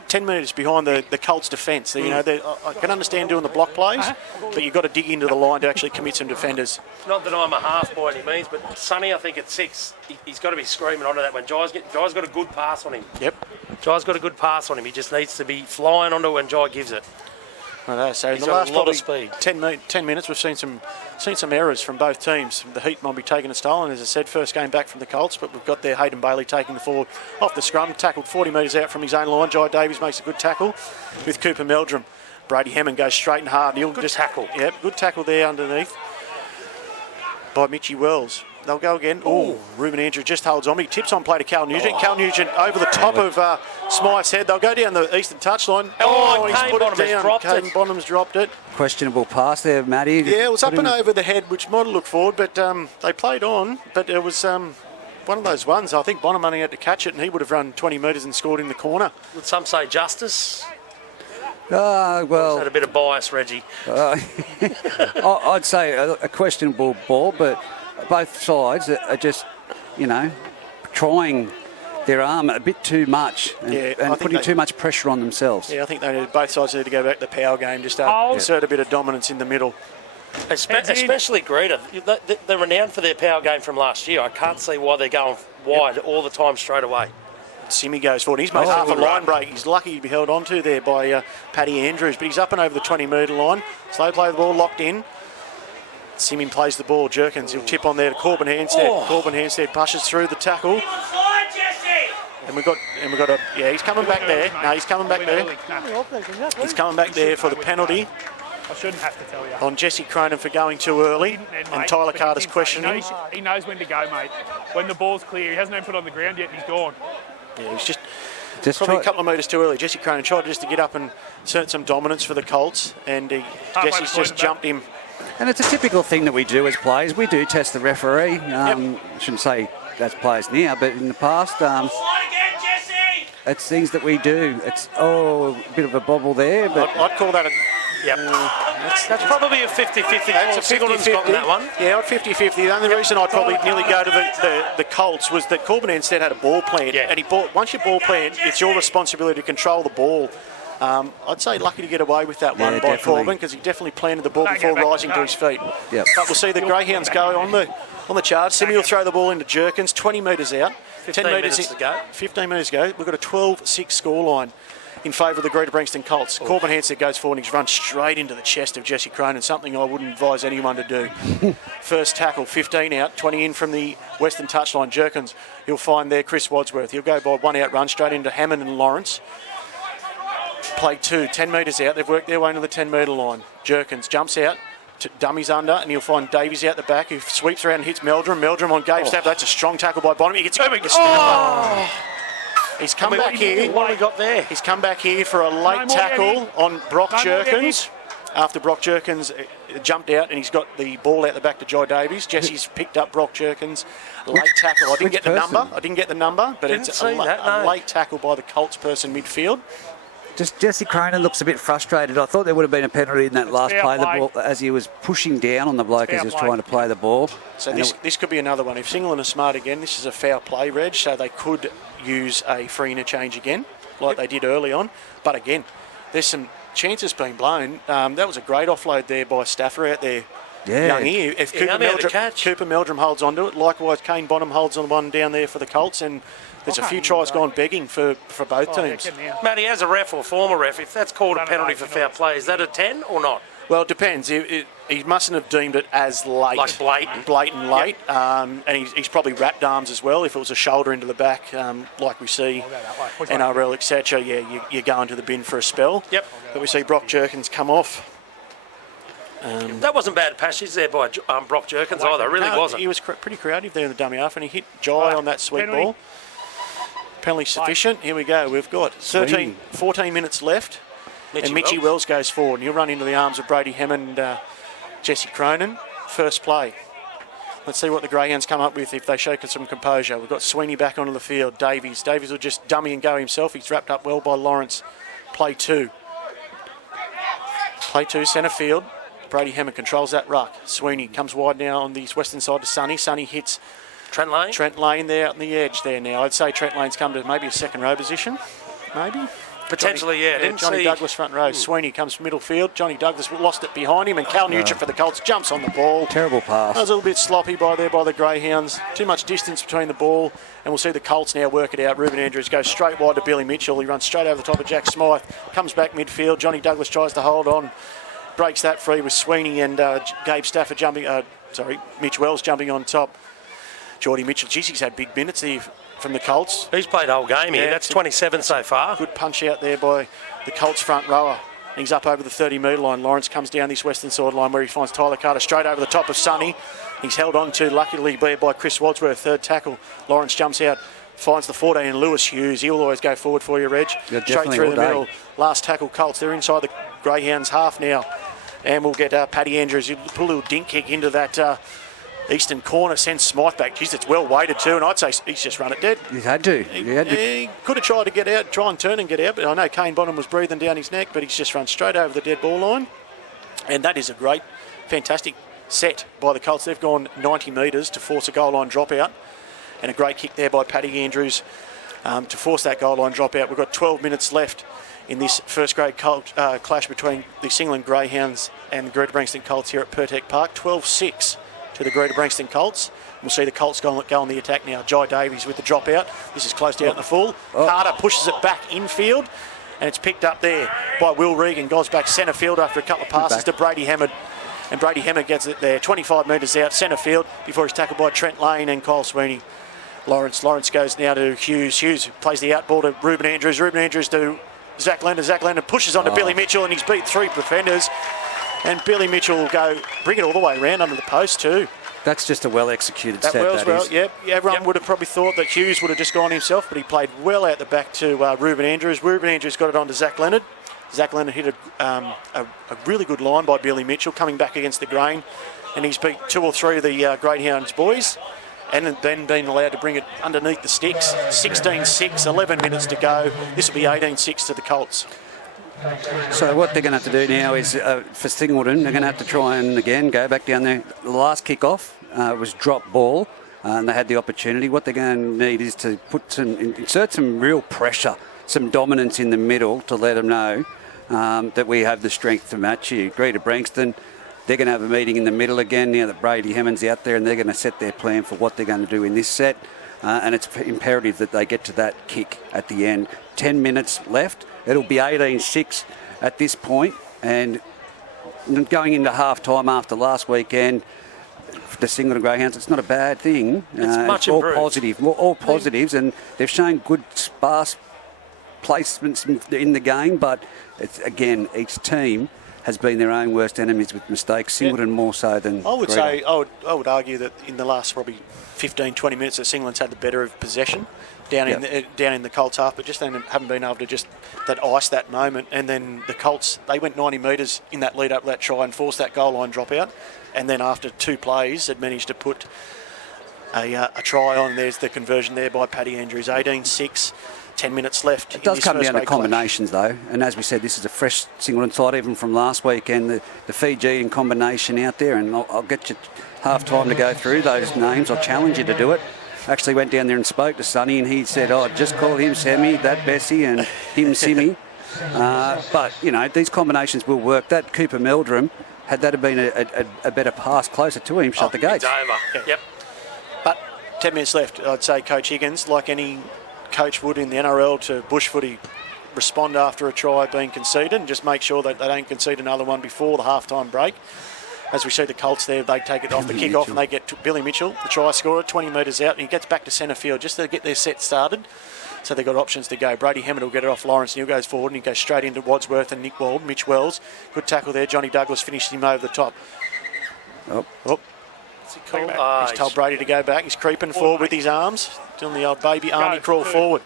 10 metres behind the Colts' defence. You know, I can understand doing the block plays, but you've got to dig into the line to actually commit some defenders. Not that I'm a half by any means, but Sonny, I think at 6, he's got to be screaming onto that one. Jai's got a good pass on him. Yep. Jai's got a good pass on him. He just needs to be flying onto it when Jai gives it. So in He's the got last a lot probably of speed. 10 minutes, we've seen some errors from both teams. The Heat might be taking a style, and as I said, first game back from the Colts, but we've got there Hayden Bailey taking the forward off the scrum, tackled 40 metres out from his own line. Jai Davies makes a good tackle with Cooper Meldrum. Brady Hammond goes straight and hard. He'll Good tackle. Yep, good tackle there underneath by Mitchie Wells. They'll go again. Oh, Ruben Andrews just holds on. He tips on play to Cal Nugent. Cal Nugent over the top of Smythe's head. They'll go down the eastern touchline. He's Kane put Bonham it has down. dropped Kane it. Bonham's dropped it. Questionable pass there, Matty. Yeah, it was up and over the head, which might have looked forward, but they played on. But it was one of those ones. I think Bonham only had to catch it, and he would have run 20 metres and scored in the corner. Would some say justice? Well, Had a bit of bias, Reggie. I'd say a questionable ball, but both sides are just, trying their arm a bit too much and putting too much pressure on themselves. Yeah, I think both sides need to go back to the power game, just insert a bit of dominance in the middle. Especially Greta. They're renowned for their power game from last year. I can't see why they're going wide all the time straight away. Simi goes forward. He's made half a line break. He's lucky to be held onto there by Paddy Andrews, but he's up and over the 20-metre line. Slow play the ball, locked in. Simi plays the ball. Jerkins, he'll tip on there to Corbin Hanstead. Corbin Hanstead pushes through the tackle. And we've got he's coming back there. No, he's coming back there. He's coming back there for the penalty I shouldn't have to tell you. on Jesse Cronin for going too early. And Tyler Carter's questioning. He knows when to go, mate. When the ball's clear, he hasn't even put on the ground yet and he's gone. Yeah, he's just probably a couple of metres too early. Jesse Cronin tried just to get up and assert some dominance for the Colts, and Jesse's just jumped him. And it's a typical thing that we do as players. We do test the referee. I shouldn't say as players now, but in the past, it's things that we do. It's a bit of a bobble there, but I'd call that a... Yep. That's probably a 50-50. That's a Singleton's gotten that one. Yeah, at 50-50. The only reason I'd probably nearly go to the Colts was that Corbin instead had a ball plant. Yeah. And once you ball plant, it's your responsibility to control the ball. I'd say lucky to get away with that one by definitely. Corbin, because he definitely planted the ball before rising to his feet. Yep. But we'll see the Greyhounds go on the charge. Simi will throw the ball into Jerkins, 20 metres out. 15 minutes to go. 15 metres to go. We've got a 12-6 scoreline in favour of the Greta Branxton Colts. Corbin Hanstead goes forward and he's run straight into the chest of Jesse Cronin, something I wouldn't advise anyone to do. First tackle, 15 out, 20 in from the western touchline. Jerkins, he'll find there Chris Wadsworth. He'll go by one out run straight into Hammond and Lawrence. Play 2, 10 metres out. They've worked their way into the 10-metre line. Jerkins jumps out, dummies under, and he'll find Davies out the back, who sweeps around and hits Meldrum. Meldrum on Gabe Stapp. That's a strong tackle by Bonham. He gets He's come back here. What have we got there? He's come back here for a late tackle on Brock Jerkins. After Brock Jerkins jumped out and he's got the ball out the back to Jai Davies. Jesse's picked up Brock Jerkins. Late tackle. I didn't get the number, but it's a late tackle by the Colts person midfield. just Jesse Cronin looks a bit frustrated. I thought there would have been a penalty in that last play, the ball, as he was pushing down on the bloke as he was trying to play the ball. So this could be another one. If Singleton are smart again, this is a foul play, Reg, so they could use a free interchange again, like they did early on. But again, there's some chances being blown. That was a great offload there by Staffer out there. Yeah. Young ear. If Cooper Meldrum holds onto it, likewise Kane Bonham holds on the one down there for the Colts, and there's a few tries gone begging for both teams. Matty, as a ref or former ref, if that's called a penalty for foul play, is that a 10 or not? Well, it depends. He mustn't have deemed it as late. Like blatant. Blatant late. And he's probably wrapped arms as well. If it was a shoulder into the back, like we see NRL, etc., you're going to the bin for a spell. Yep. But we see Brock Jerkins come off. That wasn't bad passage there by Brock Jerkins either. It really wasn't. He was pretty creative there in the dummy half, and he hit Jai on that sweet Penalty. ball. Penalty sufficient. Here we go. We've got 14 minutes left. And Mitchie Wells goes forward. And he'll run into the arms of Brady Hammond and Jesse Cronin. First play. Let's see what the Greyhounds come up with if they show some composure. We've got Sweeney back onto the field. Davies will just dummy and go himself. He's wrapped up well by Lawrence. Play 2. Play 2, centre field. Brady Hammond controls that ruck. Sweeney comes wide now on the western side to Sonny. Sonny hits Trent Lane. Trent Lane there on the edge there now. I'd say Trent Lane's come to maybe a second row position. Maybe. Potentially, Johnny Douglas front row. Sweeney comes from middle field. Johnny Douglas lost it behind him, and Cal Nugent for the Colts jumps on the ball. Terrible pass. That was a little bit sloppy by the Greyhounds. Too much distance between the ball, and we'll see the Colts now work it out. Ruben Andrews goes straight wide to Billy Mitchell. He runs straight over the top of Jack Smythe. Comes back midfield. Johnny Douglas tries to hold on. Breaks that free with Sweeney and Gabe Stafford jumping. Mitch Wells jumping on top. Geordie Mitchell. Geez, he's had big minutes here from the Colts. He's played the whole game here. That's 27 so far. Good punch out there by the Colts front rower. He's up over the 30-metre line. Lawrence comes down this western side line where he finds Tyler Carter straight over the top of Sonny. He's held on to, luckily, by Chris Wadsworth, third tackle. Lawrence jumps out, finds the 14 and Lewis Hughes. He'll always go forward for you, Reg. Straight through the middle. Last tackle, Colts. They're inside the Greyhounds half now. And we'll get Paddy Andrews. He'll put a little dink kick into that eastern corner, sends Smythe back. Jeez, it's well weighted too, and I'd say he's just run it dead. He had to. He could have tried to get out, try and turn and get out, but I know Kane Bonham was breathing down his neck, but he's just run straight over the dead ball line. And that is a great, fantastic set by the Colts. They've gone 90 metres to force a goal line dropout, and a great kick there by Paddy Andrews to force that goal line dropout. We've got 12 minutes left in this first grade clash between the Singleton Greyhounds and the Greta Branxton Colts here at Pertec Park. 12-6 to the Greta Branxton Colts. We'll see the Colts go on the attack now. Jai Davies with the dropout. This is closed out in the full. Carter pushes it back infield, and it's picked up there by Will Regan. Goes back centre field after a couple of passes to Brady Hammond. And Brady Hammond gets it there. 25 metres out, centre field, before he's tackled by Trent Lane and Kyle Sweeney. Lawrence goes now to Hughes. Hughes plays the outball to Ruben Andrews. Ruben Andrews to Zach Leonard. Zach Leonard pushes on to Billy Mitchell, and he's beat 3 defenders. And Billy Mitchell will bring it all the way around under the post too. That's just a well-executed set, Yep. Everyone would have probably thought that Hughes would have just gone himself, but he played well out the back to Ruben Andrews. Ruben Andrews got it on to Zach Leonard. Zach Leonard hit a really good line by Billy Mitchell coming back against the grain, and he's beat 2 or 3 of the Greyhounds boys, and then been allowed to bring it underneath the sticks. 16-6, 11 minutes to go. This will be 18-6 to the Colts. So what they're going to have to do now is, for Singleton, they're going to have to try and, again, go back down there. The last kick-off was drop ball, and they had the opportunity. What they're going to need is to insert some real pressure, some dominance in the middle to let them know that we have the strength to match you. Greta Branxton, they're going to have a meeting in the middle again now that Brady Hammond's out there, and they're going to set their plan for what they're going to do in this set. And it's imperative that they get to that kick at the end. 10 minutes left. It'll be 18-6 at this point, and going into half-time after last weekend, for the Singleton Greyhounds, it's not a bad thing. It's much all improved. positive, all positives, and they've shown good sparse placements in the game, but it's, again, each team has been their own worst enemies with mistakes. Singleton more so than I would Greta. say, I would argue that in the last probably 15, 20 minutes, that Singleton's had the better of possession down in the Colts half, but just then haven't been able to just ice that moment. And then the Colts, they went 90 metres in that lead up to that try and forced that goal line dropout. And then after 2 plays, had managed to put a try on. There's the conversion there by Paddy Andrews. 18-6. 10 minutes left. It does come down to combinations, though, and as we said, this is a fresh Singleton side, even from last weekend. The Fijian combination out there, and I'll get you half time to go through those names. I'll challenge you to do it. Actually went down there and spoke to Sonny, and he said, just call him Sammy, that Bessie, and him Simmy. But, these combinations will work. That Cooper Meldrum, had that have been a better pass closer to him, shut the gates. It's over. Yeah. Yep. But 10 minutes left. I'd say Coach Higgins, like any coach would in the NRL, to bush footy, respond after a try being conceded and just make sure that they don't concede another one before the half-time break. As we see the Colts there, they take it off the kick-off and they get to Billy Mitchell, the try scorer, 20 metres out, and he gets back to centre field just to get their set started. So they've got options to go. Brady Hammond will get it off Lawrence, and he goes forward and he goes straight into Wadsworth and Mitch Wells. Good tackle there. Johnny Douglas finished him over the top. Oh. What's he called? He's told Brady to go back. He's creeping forward with his arms, doing the old baby army crawl forward.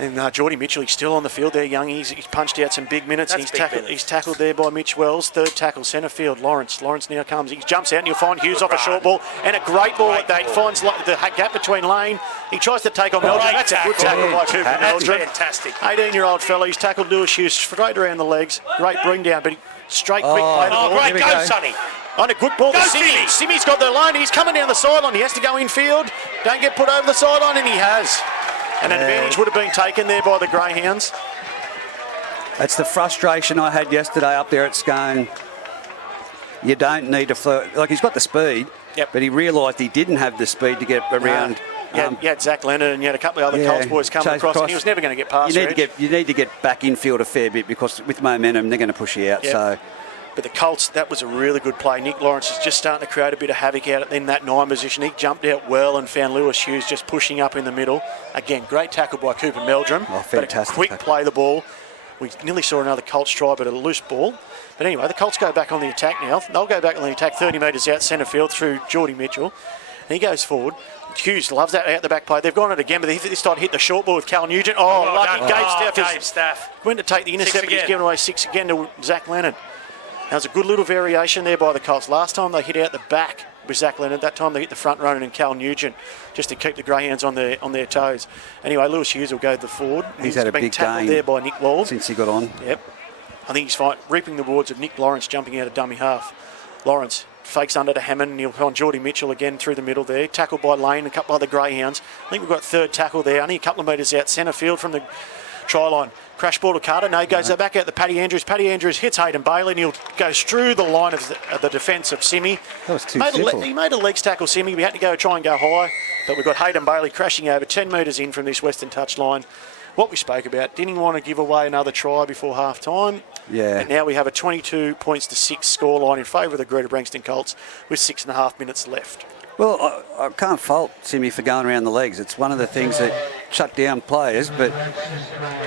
And Geordie Mitchell, he's still on the field there, young. He's punched out some big minutes. And he's tackled there by Mitch Wells. Third tackle, centre field, Lawrence. Lawrence now comes. He jumps out and you'll find Hughes off a short ball. And a great ball at that. He finds the gap between Lane. He tries to take on Meldrum. That's a good tackle by Cooper Meldrum. Fantastic. 18-year-old fella. He's tackled Lewis Hughes straight around the legs. Great bring down, but straight quick play. Oh, great go, Sonny. On a good ball Go, to Simi. Simi's got the line. He's coming down the sideline. He has to go infield. Don't get put over the sideline, and he has. An advantage would have been taken there by the Greyhounds. That's the frustration I had yesterday up there at Scone. You don't need to flirt. Like, he's got the speed, but he realised he didn't have the speed to get around. You had Zach Leonard and you had a couple of other Colts boys coming across, and he was never going to get past you need to get back infield a fair bit, because with momentum, they're going to push you out. So. But the Colts, that was a really good play. Nick Lawrence is just starting to create a bit of havoc out in that 9 position. He jumped out well and found Lewis Hughes just pushing up in the middle. Again, great tackle by Cooper Meldrum. Oh, fantastic. But a quick play the ball. We nearly saw another Colts try, but a loose ball. But anyway, the Colts go back on the attack now. They'll go back on the attack 30 metres out centre field through Geordie Mitchell. And he goes forward. Hughes loves that out the back play. They've gone it again, but this time hit the short ball with Cal Nugent. Oh, lucky Gabe Staff. Went to take the intercept, but he's given away 6 again to Zach Leonard. That was a good little variation there by the Colts. Last time they hit out the back with Zach Leonard. That time they hit the front runner and Cal Nugent, just to keep the Greyhounds on their toes. Anyway, Lewis Hughes will go to the forward. He's had a big tackled game there by Nick Wald since he got on. Yep. I think he's reaping the rewards of Nick Lawrence jumping out of dummy half. Lawrence fakes under to Hammond, and he'll find Geordie Mitchell again through the middle there. Tackled by Lane and a couple of other Greyhounds. I think we've got third tackle there, only a couple of metres out centre field from the try line. Crash ball to Carter. No, he goes back out to Paddy Andrews. Paddy Andrews hits Hayden Bailey, and he'll go through the line of the defence of Simi. That was too simple. He made a legs tackle, Simi. We had to try and go high, but we've got Hayden Bailey crashing over 10 metres in from this western touch line. What we spoke about, didn't want to give away another try before half time. Yeah. And now we have a 22 points to 6 scoreline in favour of the Greta Branxton Colts with 6.5 minutes left. Well, I can't fault Simi for going around the legs. It's one of the things that shut down players, but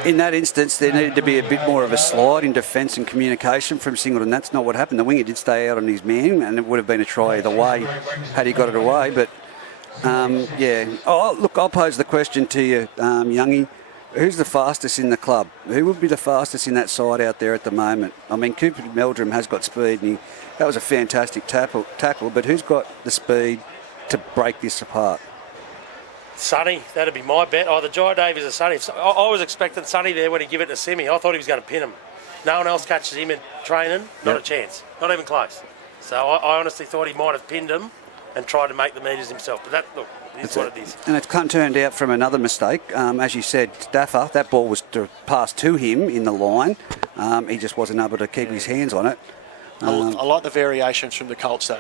in that instance, there needed to be a bit more of a slide in defence and communication from Singleton. That's not what happened. The winger did stay out on his man, and it would have been a try either way had he got it away. But, Oh, look, I'll pose the question to you, Youngie. Who's the fastest in the club? Who would be the fastest in that side out there at the moment? I mean, Cooper Meldrum has got speed, and that was a fantastic tackle, but who's got the speed to break this apart? Sonny, that'd be my bet. Either Jai Davies or Sonny. I was expecting Sonny there when he gave it to Simi. I thought he was going to pin him. No one else catches him in training. Not a chance. Not even close. So I honestly thought he might have pinned him and tried to make the meters himself. But it's what it is. And it's turned out from another mistake. As you said, Staffer, that ball was passed to him in the line. He just wasn't able to keep his hands on it. I like the variations from the Colts, though.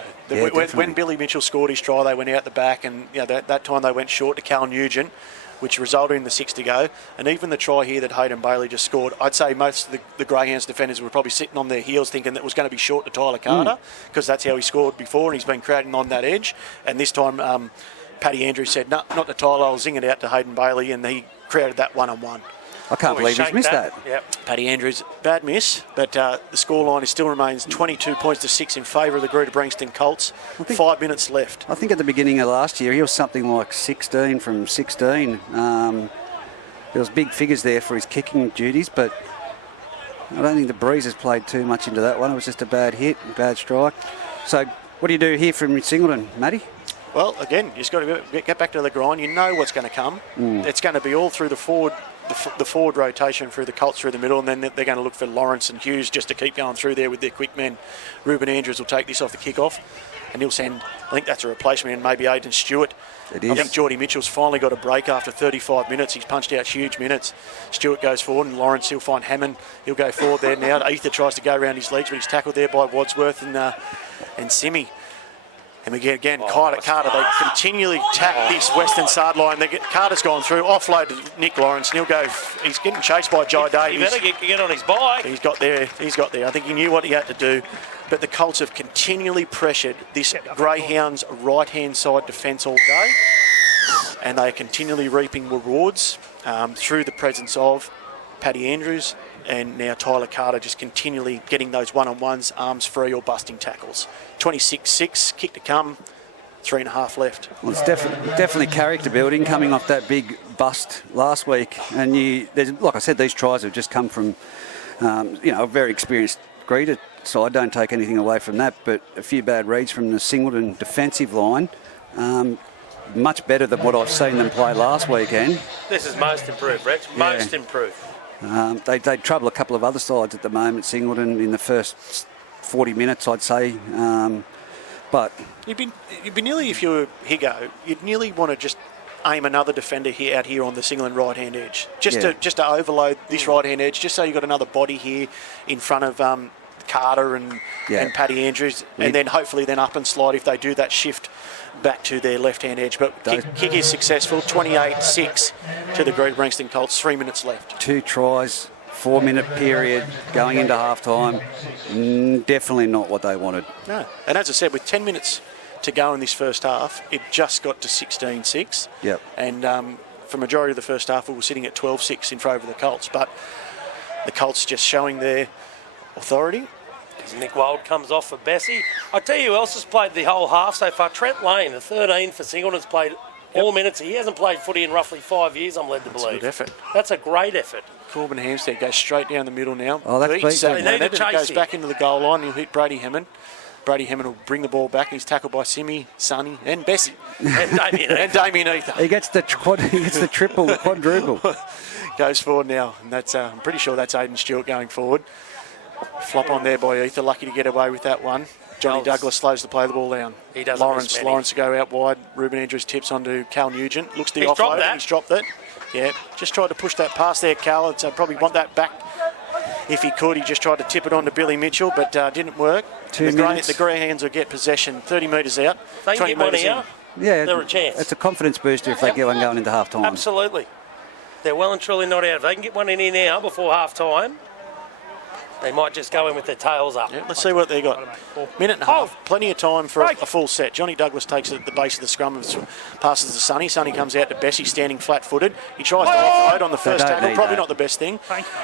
When Billy Mitchell scored his try, they went out the back, and that time they went short to Cal Nugent, which resulted in the 6 to go. And even the try here that Hayden Bailey just scored, I'd say most of the Greyhounds defenders were probably sitting on their heels thinking that it was going to be short to Tyler Carter, because that's how he scored before, and he's been creating on that edge. And this time, Paddy Andrews said, no, not to Tyler, I'll zing it out to Hayden Bailey, and he created that one-on-one. I can't believe he's missed that. Yep. Paddy Andrews, bad miss, but the scoreline still remains 22 points to 6 in favour of the Greta Branxton Colts. 5 minutes left. I think at the beginning of last year, he was something like 16 from 16. There was big figures there for his kicking duties, but I don't think the Breeze has played too much into that one. It was just a bad hit, bad strike. So what do you do here from Singleton, Matty? Well, again, you just got to get back to the grind. You know what's going to come. It's going to be all through the forward rotation through the Colts through the middle, and then they're going to look for Lawrence and Hughes just to keep going through there with their quick men. Ruben Andrews will take this off the kick-off, and he'll send, I think that's a replacement, and maybe Aidan Stewart. It is. I think Geordie Mitchell's finally got a break after 35 minutes. He's punched out huge minutes. Stewart goes forward, and Lawrence, he'll find Hammond. He'll go forward there now. Ether tries to go around his legs, but he's tackled there by Wadsworth and Simi. And we get again Carter. They continually attack this western sideline. Carter's gone through, offload to Nick Lawrence, and he's getting chased by Jai Davies. He better get on his bike. He's got there. I think he knew what he had to do. But the Colts have continually pressured this Greyhounds right-hand side defence all day. And they are continually reaping rewards through the presence of Paddy Andrews and now Tyler Carter, just continually getting those one-on-ones, arms free or busting tackles. 26-6, kick to come, 3.5 left. Well, it's definitely character building coming off that big bust last week. And like I said, these tries have just come from, a very experienced Greta side. Don't take anything away from that, but a few bad reads from the Singleton defensive line. Much better than what I've seen them play last weekend. This is most improved, Reg. Most improved. They trouble a couple of other sides at the moment, Singleton, in the first 40 minutes, I'd say. But you'd be nearly, if you were Higo, you'd nearly want to just aim another defender out here on the Singleton right-hand edge, just to overload this right-hand edge, just so you've got another body here in front of Carter and Paddy Andrews, and then hopefully then up and slide if they do that shift back to their left-hand edge. But kick is successful, 28-6 to the Greta Branxton Colts, 3 minutes left. 2 tries, 4-minute period going into half-time. Definitely not what they wanted. No, and as I said, with 10 minutes to go in this first half, it just got to 16-6. Yep. And for majority of the first half, we were sitting at 12-6 in favour of the Colts. But the Colts just showing their authority. Nick Wild comes off for Bessie. I'll tell you who else has played the whole half so far. Trent Lane, the 13 for Singleton's played all minutes. He hasn't played footy in roughly 5 years, I'm led to believe. That's a good effort. That's a great effort. Corbin Hampstead goes straight down the middle now. Oh, that's Beats big. it goes back into the goal line. He'll hit Brady Hammond. Brady Hammond will bring the ball back. He's tackled by Simi, Sonny, and Bessie. And Damien Ether. He gets the triple, the quadruple. Goes forward now, and that's I'm pretty sure that's Aidan Stewart going forward. Flop on there by Ether, lucky to get away with that one. Johnny Douglas slows to play the ball down. He doesn't miss many. Lawrence to go out wide. Ruben Andrews tips onto Cal Nugent. Looks to the He's offload. dropped that. He's dropped it. Yeah, just tried to push that past there, Cal. So probably want that back if he could. He just tried to tip it on to Billy Mitchell, but didn't work. 2 minutes. The Greyhounds will get possession 30 metres out. They can get one here. Yeah, they're a chance. It's a confidence booster if they get one going into half-time. Absolutely. They're well and truly not out. If they can get one in here now before half-time, they might just go in with their tails up. Yeah, let's see what they got. Minute and a half. Plenty of time for a full set. Johnny Douglas takes it at the base of the scrum and passes to Sonny. Sonny comes out to Bessie, standing flat-footed. He tries to offload on the first tackle. Probably not the best thing.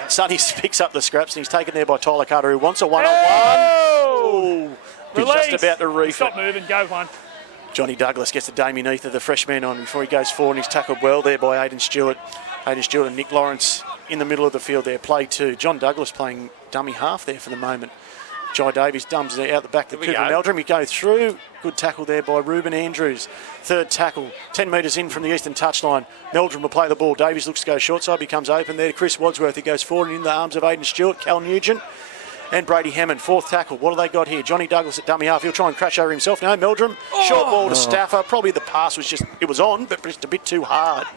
Sonny picks up the scraps and he's taken there by Tyler Carter, who wants a one-on-one. He's just about to reef it. Stop moving, go one. Johnny Douglas gets the Damien Ether, the freshman, on before he goes forward, and he's tackled well there by Aidan Stewart. Aidan Stewart and Nick Lawrence in the middle of the field there. Play 2. John Douglas playing dummy half there for the moment. Jai Davies dumps it out the back to Cooper Meldrum. He goes through. Good tackle there by Ruben Andrews. Third tackle, 10 metres in from the eastern touchline. Meldrum will play the ball. Davies looks to go short side, becomes open there to Chris Wadsworth. He goes forward and in the arms of Aidan Stewart, Cal Nugent and Brady Hammond. Fourth tackle. What have they got here? Johnny Douglas at dummy half. He'll try and crash over himself. No, Meldrum. Short ball to Stafford. Probably the pass was it was on, but just a bit too hard.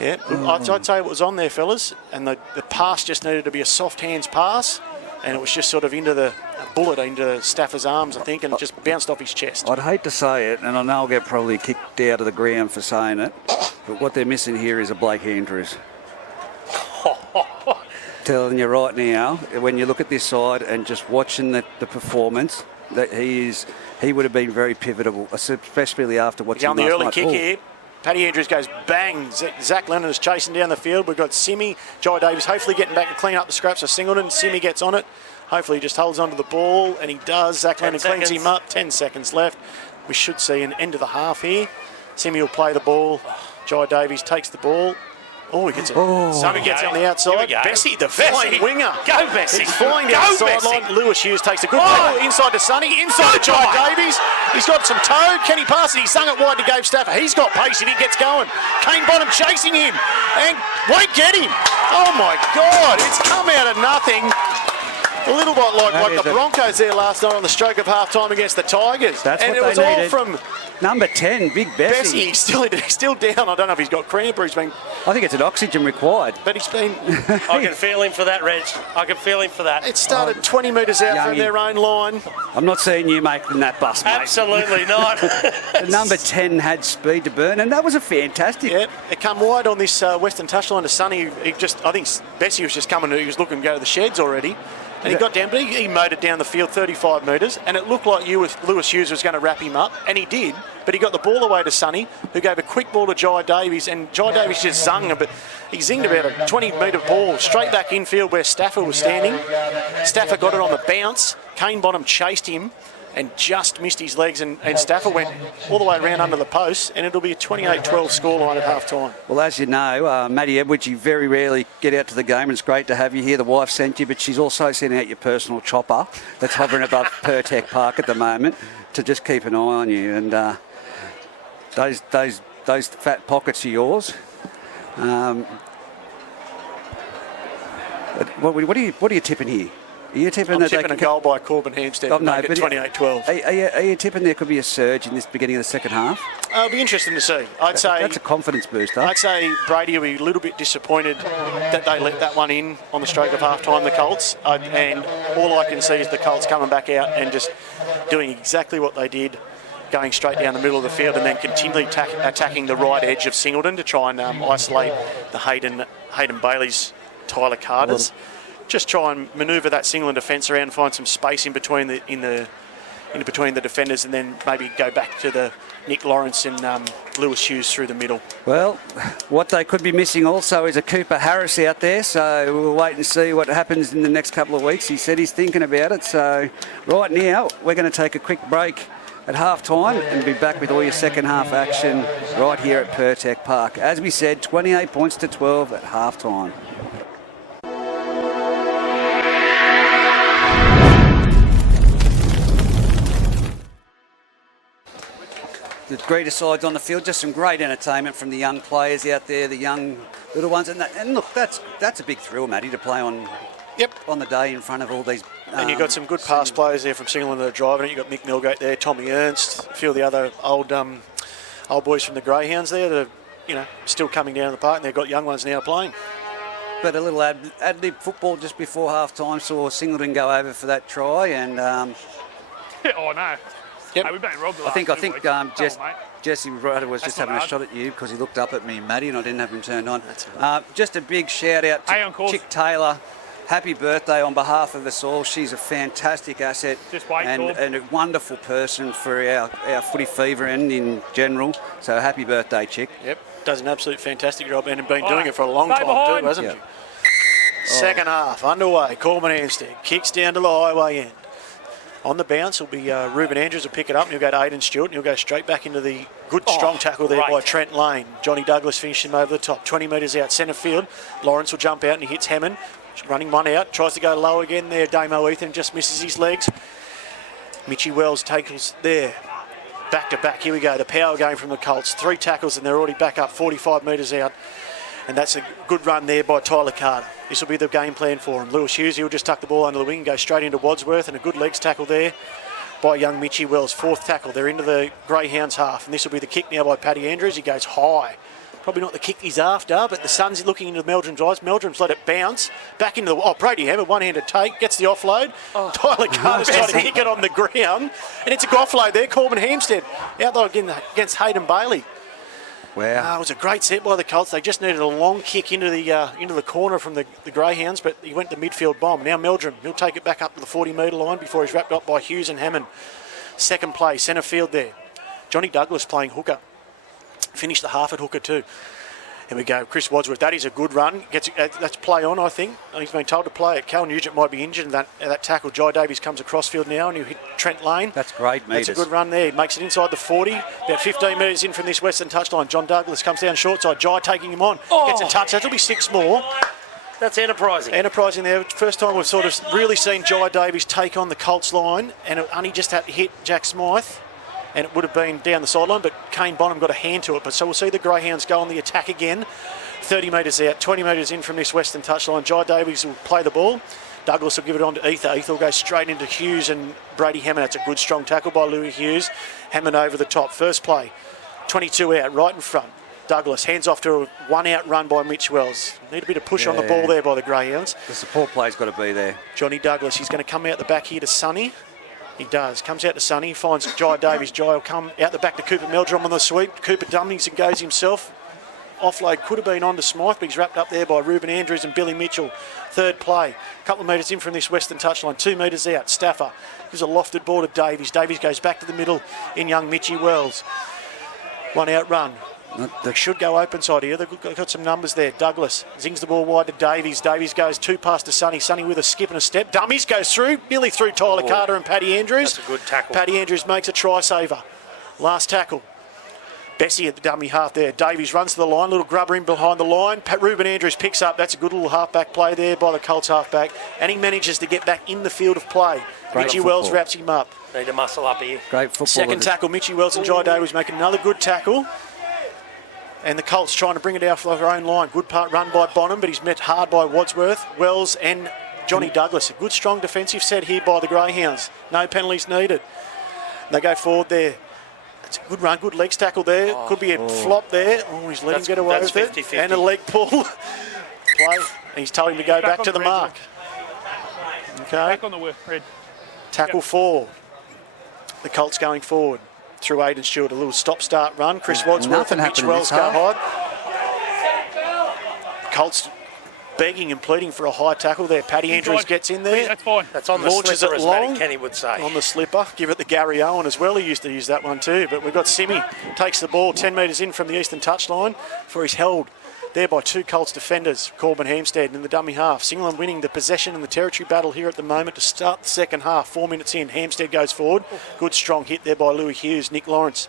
Yeah, I'd say it was on there, fellas. And the pass just needed to be a soft hands pass. And it was just sort of into the bullet, into Stafford's arms, I think, and it just bounced off his chest. I'd hate to say it, and I know I'll get probably kicked out of the ground for saying it, but what they're missing here is a Blake Andrews. Telling you right now, when you look at this side and just watching the performance, that he would have been very pivotal, especially after watching on the early night. kick here. Paddy Andrews goes bang. Zach Leonard is chasing down the field. We've got Simi, Jai Davies hopefully getting back to clean up the scraps of Singleton. Simi gets on it. Hopefully he just holds onto the ball, and he does. Zach Leonard cleans him up. 10 seconds left. We should see an end of the half here. Simi will play the ball. Jai Davies takes the ball. Oh, he gets it. Sami gets on the outside. Bessie, the flying winger. Go, Bessie. He's flying down the sideline. Lewis Hughes takes a good tackle inside to Sonny. Inside to Jai Davies. He's got some toe. Can he pass it? He sung it wide to Gabe Stafford. He's got pace if he gets going. Kane Bonham chasing him and won't get him. Oh, my God. It's come out of nothing. A little bit like the Broncos there last night on the stroke of half-time against the Tigers. That's and what it was they all needed. from Number 10, Big Bessie. He's still down. I don't know if he's got cramp or he's been... I think it's an oxygen required. But he's been... I can feel him for that, Reg. I can feel him for that. It started 20 metres out from Youngie. their own line. I'm not seeing you making that bus, mate. Absolutely not. The number 10 had speed to burn, and that was a fantastic. Yeah, it come wide on this western touchline to Sonny. I think Bessie was just coming. He was looking to go to the sheds already. And he got down, but he mowed it down the field 35 metres, and it looked like Lewis Hughes was going to wrap him up, and he did. But he got the ball away to Sonny, who gave a quick ball to Jai Davies, and Jai Davies just zung, but he zinged about a 20-metre ball straight back infield where Stafford was standing. Stafford got it on the bounce. Kane Bonham chased him and just missed his legs, and Stafford went all the way around under the post, and it'll be a 28-12 scoreline at half-time. Well, as you know, Maddie Edwards, you very rarely get out to the game, and it's great to have you here. The wife sent you, but she's also sent out your personal chopper that's hovering above Pertec Park at the moment to just keep an eye on you. And those fat pockets are yours. What are you tipping here? Are you tipping I'm that tipping a goal by Corbin Hampstead to make it 28-12. Are you tipping there could be a surge in this beginning of the second half? It'll be interesting to see. I'd say That's a confidence booster. I'd say Brady will be a little bit disappointed that they let that one in on the stroke of half-time, the Colts. And all I can see is the Colts coming back out and just doing exactly what they did, going straight down the middle of the field and then continually attacking the right edge of Singleton to try and isolate the Hayden Bailey's Tyler Carter's. Just try and manoeuvre that Singleton defence around and find some space in between the defenders, and then maybe go back to the Nick Lawrence and Lewis Hughes through the middle. Well, what they could be missing also is a Cooper Harris out there, so we'll wait and see what happens in the next couple of weeks. He said he's thinking about it, so right now we're going to take a quick break at half-time and be back with all your second half action right here at Pertec Park. As we said, 28 points to 12 at half-time. The Greta side's on the field, just some great entertainment from the young players out there, the young little ones. And look, that's a big thrill, Matty, to play on the day in front of all these. And you've got some good pass players there from Singleton that are driving it. You've got Mick Milgate there, Tommy Ernst, a few of the other old boys from the Greyhounds there that are, still coming down the park, and they've got young ones now playing. But a little ad-lib football just before half-time saw Singleton go over for that try, and oh no. Yep. Hey, we've been robbed the I think last 2 weeks. Jesse Ryder was That's just not having a hard. shot at you because he looked up at me, Matty, and I didn't have him turned on. Just a big shout out Hey, on to course. Chick Taylor. Happy birthday on behalf of us all. She's a fantastic asset Just wait, and Corb. a wonderful person for our footy fever and in general. So happy birthday, Chick. Yep, does an absolute fantastic job and been All doing right, it for a long stay time behind. too, hasn't Yeah. he? Second half underway. Corbin Hampstead kicks down to the highway end. On the bounce will be Ruben Andrews will pick it up, and he'll go to Aidan Stewart, and he'll go straight back into the good strong tackle there great. by Trent Lane. Johnny Douglas finished him over the top, 20 metres out centre field. Lawrence will jump out and he hits Hammond, running one out, tries to go low again there. Damo Ethan just misses his legs. Mitchie Wells tackles there. Back to back, here we go, the power game from the Colts. 3 tackles and they're already back up 45 metres out. And that's a good run there by Tyler Carter. This will be the game plan for him. Lewis Hughes, he'll just tuck the ball under the wing and go straight into Wadsworth, and a good legs tackle there by young Mitchie Wells. 4th tackle, they're into the Greyhounds half, and this will be the kick now by Paddy Andrews. He goes high. Probably not the kick he's after, but the Suns looking into Meldrum's eyes. Meldrum's let it bounce. Back into the... Brady Hammer, one-handed take, gets the offload. Tyler Carter's trying to kick it on the ground, and it's a offload there. Corbin Hampstead out there again against Hayden Bailey. Wow. It was a great set by the Colts. They just needed a long kick into the corner from the Greyhounds, but he went to midfield bomb. Now Meldrum, he'll take it back up to the 40-metre line before he's wrapped up by Hughes and Hammond. Second play, centre field there. Johnny Douglas playing hooker. Finished the half at hooker too. Here we go, Chris Wadsworth. That is a good run. That's play on, I think. He's been told to play it. Cal Nugent might be injured in that tackle. Jai Davies comes across field now and he'll hit Trent Lane. That's great metres. That's a good run there. He makes it inside the 40. About 15 metres in from this western touchline. John Douglas comes down short side. Jai taking him on. Gets a touch. That'll be 6 more. That's enterprising. Enterprising there. First time we've sort of really seen Jai Davies take on the Colts line, and it only just had to hit Jack Smythe, and it would have been down the sideline, but Kane Bonham got a hand to it. But so we'll see the Greyhounds go on the attack again. 30 metres out, 20 metres in from this western touchline. Jai Davies will play the ball. Douglas will give it on to Ether. Ether will go straight into Hughes and Brady Hammond. That's a good strong tackle by Louis Hughes. Hammond over the top. First play, 22 out, right in front. Douglas hands off to a one-out run by Mitch Wells. Need a bit of push on the ball there by the Greyhounds. The support play's got to be there. Johnny Douglas, he's going to come out the back here to Sonny. He does. Comes out to Sonny, finds Jai Davies. Jai will come out the back to Cooper Meldrum on the sweep. Cooper dummies and goes himself. Offload could have been on to Smythe, but he's wrapped up there by Ruben Andrews and Billy Mitchell. Third play. A couple of metres in from this western touchline. 2 metres out. Stafford gives a lofted ball to Davies. Davies goes back to the middle in young Mitchy Wells. One out run. They should go open side here. They've got some numbers there. Douglas zings the ball wide to Davies. Davies goes 2 past to Sonny. Sonny with a skip and a step. Dummies goes through. Nearly through Tyler Carter and Paddy Andrews. That's a good tackle. Paddy Andrews makes a try saver. Last tackle. Bessie at the dummy half there. Davies runs to the line. Little grubber in behind the line. Ruben Andrews picks up. That's a good little halfback play there by the Colts halfback. And he manages to get back in the field of play. Mitchy Wells wraps him up. Need to muscle up here. Great football. Second tackle. Mitchy Wells and Jai Davies make another good tackle. And the Colts trying to bring it out for their own line. Good part run by Bonham, but he's met hard by Wadsworth, Wells and Johnny Douglas. A good strong defensive set here by the Greyhounds. No penalties needed. They go forward there. It's a good run, good legs tackle there. Could be a flop there. Oh, he's letting him get away with 50-50. it. And a leg pull. Play. And he's told him to go back to the mark. Okay. Back on the red. Tackle 4. The Colts going forward. Through Aidan Stewart, a little stop-start run. Chris Wadsworth and Mitch Wells go hard. Colts begging and pleading for a high tackle there. Paddy Andrews gets in there. That's fine. That's on the Launches slipper, it as long. Matty Kenny would say. On the slipper. Give it to Gary Owen as well. He used to use that one too. But we've got Simi. Takes the ball 10 metres in from the eastern touchline for his held there by 2 Colts defenders, Corbin Hampstead in the dummy half. Singleton winning the possession and the territory battle here at the moment to start the second half. 4 minutes in, Hampstead goes forward. Good strong hit there by Louis Hughes. Nick Lawrence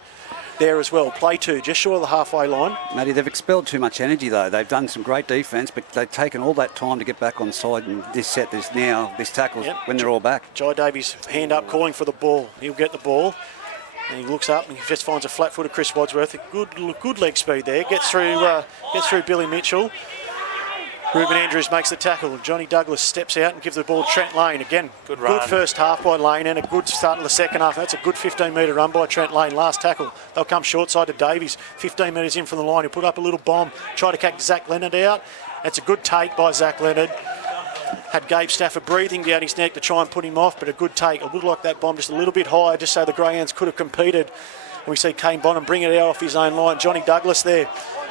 there as well. Play 2, just short of the halfway line. Matty, they've expelled too much energy though. They've done some great defence, but they've taken all that time to get back on side, and this tackle when they're all back. Jai Davies hand up calling for the ball. He'll get the ball. And he looks up and he just finds a flat footed Chris Wadsworth. A good leg speed there. Gets through Billy Mitchell. Ruben Andrews makes the tackle. Johnny Douglas steps out and gives the ball to Trent Lane. Again, good run. Good first half by Lane and a good start of the second half. That's a good 15-metre run by Trent Lane. Last tackle. They'll come short side to Davies. 15 metres in from the line. He'll put up a little bomb. Try to catch Zach Leonard out. That's a good take by Zach Leonard. Had Gabe Stafford breathing down his neck to try and put him off, but a good take. It would like that bomb just a little bit higher, just so the Greyhounds could have competed. And we see Kane Bonham bring it out off his own line. Johnny Douglas there,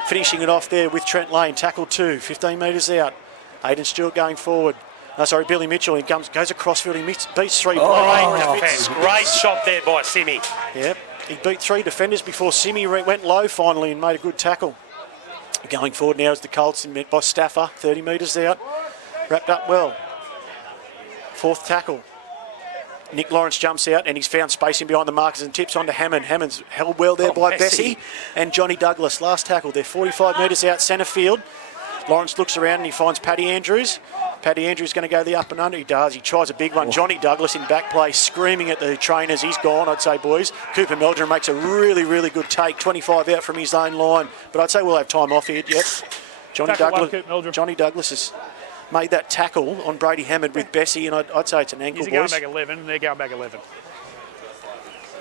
finishing it off there with Trent Lane. Tackle 2, 15 metres out. Aidan Stewart going forward. Billy Mitchell. He goes across field. He beats 3 players. Great shot there by Simi. Yep. He beat 3 defenders before Simi went low finally and made a good tackle. Going forward now is the Colts, met by Stafford, 30 metres out. Wrapped up well. 4th tackle. Nick Lawrence jumps out and he's found space in behind the markers and tips on to Hammond. Hammond's held well there by Bessie and Johnny Douglas. Last tackle. They're 45 metres out centre field. Lawrence looks around and he finds Paddy Andrews. Paddy Andrews going to go the up and under. He does. He tries a big one. Johnny Douglas in back play, screaming at the trainers. He's gone, I'd say, boys. Cooper Meldrum makes a really, really good take. 25 out from his own line. But I'd say we'll have time off here. Yep. Johnny Douglas has made that tackle on Brady Hammond with Bessie, and I'd say it's an ankle, He's going back 11, and they're going back 11.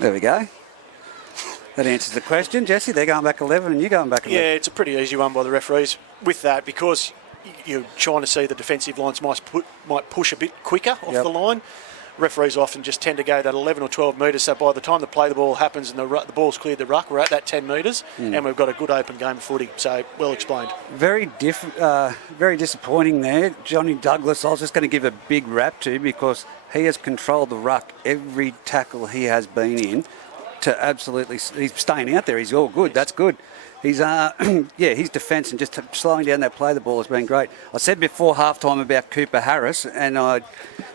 There we go. That answers the question, Jesse. They're going back 11 and you're going back 11. Yeah, it's a pretty easy one by the referees with that, because you're trying to see the defensive lines might push a bit quicker off the line. Referees often just tend to go that 11 or 12 metres, so by the time the play the ball happens and the ball's cleared the ruck, we're at that 10 metres and we've got a good open game of footy. So, well explained. Very disappointing there. Johnny Douglas, I was just going to give a big rap to, because he has controlled the ruck every tackle he has been in to absolutely... He's staying out there. He's all good. That's good. He's his defence and just slowing down that play the ball has been great. I said before halftime about Cooper Harris, and I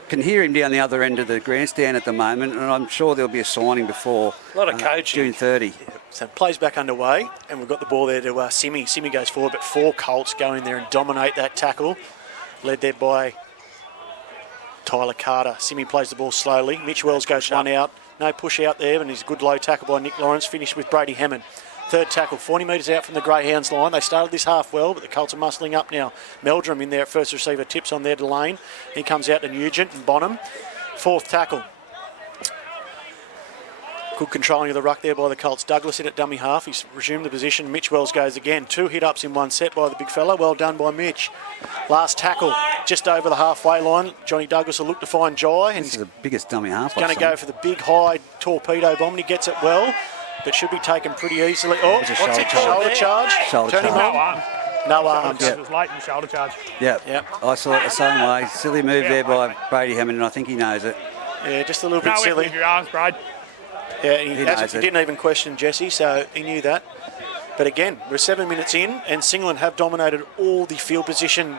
can hear him down the other end of the grandstand at the moment, and I'm sure there'll be a signing before a lot of coaching. June 30. Yeah. So plays back underway, and we've got the ball there to Simi. Simi goes forward, but 4 Colts go in there and dominate that tackle, led there by Tyler Carter. Simi plays the ball slowly. Mitch Wells goes one out. No push out there, and he's a good low tackle by Nick Lawrence. Finished with Brady Hammond. Third tackle, 40 metres out from the Greyhounds line. They started this half well, but the Colts are muscling up now. Meldrum in there at first receiver, tips on there to Lane. He comes out to Nugent and Bonham. Fourth tackle. Good controlling of the ruck there by the Colts. Douglas in at dummy half. He's resumed the position. Mitch Wells goes again. 2 hit-ups in one set by the big fella. Well done by Mitch. Last tackle, just over the halfway line. Johnny Douglas will look to find Jai. And This is the biggest dummy half. he's going to go for the big, high torpedo bomb, and he gets it well, but should be taken pretty easily. Oh, was a what's it? shoulder Shoulder charge? Shoulder Turn him charge. No on. arm. No arms. It was late in the shoulder charge. Yeah, Yep. I saw it the same way. Silly move there by Brady Hammond, and I think he knows it. Yeah, just a little No, bit silly. with your arms, Brad. Yeah, He he knows it. didn't even question Jesse, so he knew that. But again, we're 7 minutes in, and Singleton have dominated all the field position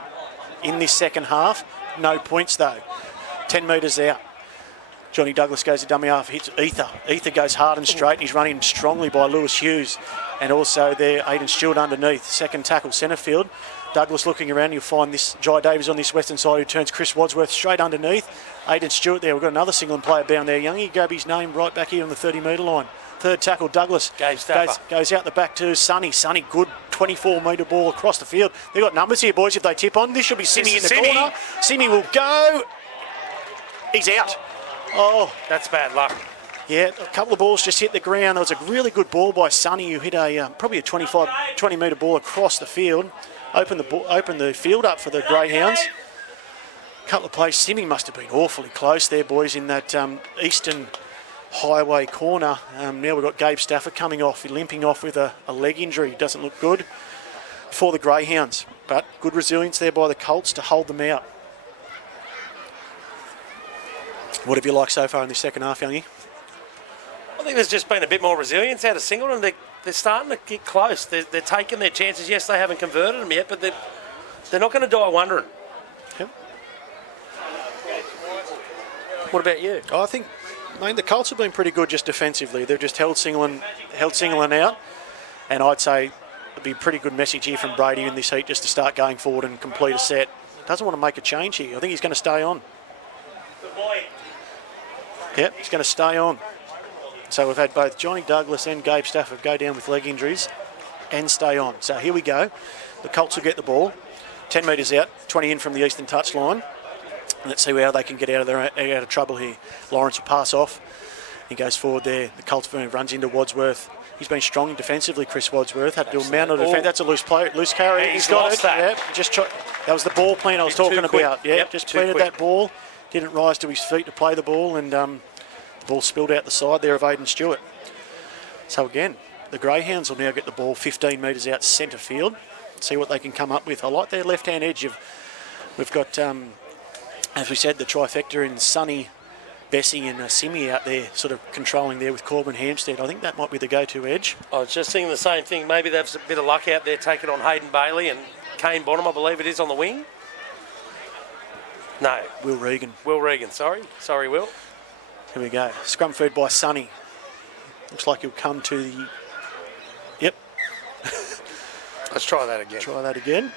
in this second half. No points though. 10 metres out. Johnny Douglas goes to dummy half, hits Ether. Ether goes hard and straight, and he's running strongly by Lewis Hughes. And also there, Aidan Stewart underneath. Second tackle, centre field. Douglas looking around, you'll find this Jai Davies on this western side who turns Chris Wadsworth straight underneath. Aidan Stewart there, we've got another Singleton player down there. Youngie grab his name right back here on the 30-metre line. Third tackle, Douglas Gabe Stafford. goes out the back to Sonny. Sonny, good 24-metre ball across the field. They've got numbers here, boys, if they tip on. This should be Simi in the Simi. corner. Simi will go. He's out. Oh, That's bad luck. yeah, a couple of balls just hit the ground. There was a really good ball by Sonny who hit a probably a 20-metre ball across the field. Opened the field up for the Greyhounds. A couple of plays. Simi must have been awfully close there, boys, in that eastern highway corner. Now we've got Gabe Stafford coming off, limping off with a leg injury. Doesn't look good for the Greyhounds, but good resilience there by the Colts to hold them out. What have you liked so far in this second half, Youngie? I think there's just been a bit more resilience out of Singleton. They're starting to get close. They're taking their chances. Yes, they haven't converted them yet, but they're not going to die wondering. Yep. What about you? I think, the Colts have been pretty good just defensively. They've just held Singleton out, and I'd say it'd be a pretty good message here from Brady in this heat just to start going forward and complete a set. Doesn't want to make a change here. I think he's going to stay on. Yep, he's going to stay on. So we've had both Johnny Douglas and Gabe Stafford go down with leg injuries and stay on. So here we go. The Colts will get the ball. 10 metres out, 20 in from the eastern touch line. Let's see how they can get out of trouble here. Lawrence will pass off. He goes forward there. The Colts runs into Wadsworth. He's been strong defensively, Chris Wadsworth. Had to do a mount of defence. That's a loose carry. He's got lost it. that. Yep, that was the ball plan I was talking too quick. about. Yeah, Yep, just too planted quick. that ball. Didn't rise to his feet to play the ball, and the ball spilled out the side there of Aidan Stewart. So again, the Greyhounds will now get the ball 15 metres out centre field. See what they can come up with. I like their left-hand edge. We've got, as we said, the trifecta in Sonny, Bessie and Simi out there sort of controlling there with Corbin Hampstead. I think that might be the go-to edge. I was just thinking the same thing. Maybe they've a bit of luck out there taking on Hayden Bailey and Kane Bonham, I believe it is, on the wing. No, Will Regan. Will Regan, sorry. Sorry, Will. Here we go. Scrum fed by Sonny. Looks like he'll come to the... Yep, Let's try that again. try that again.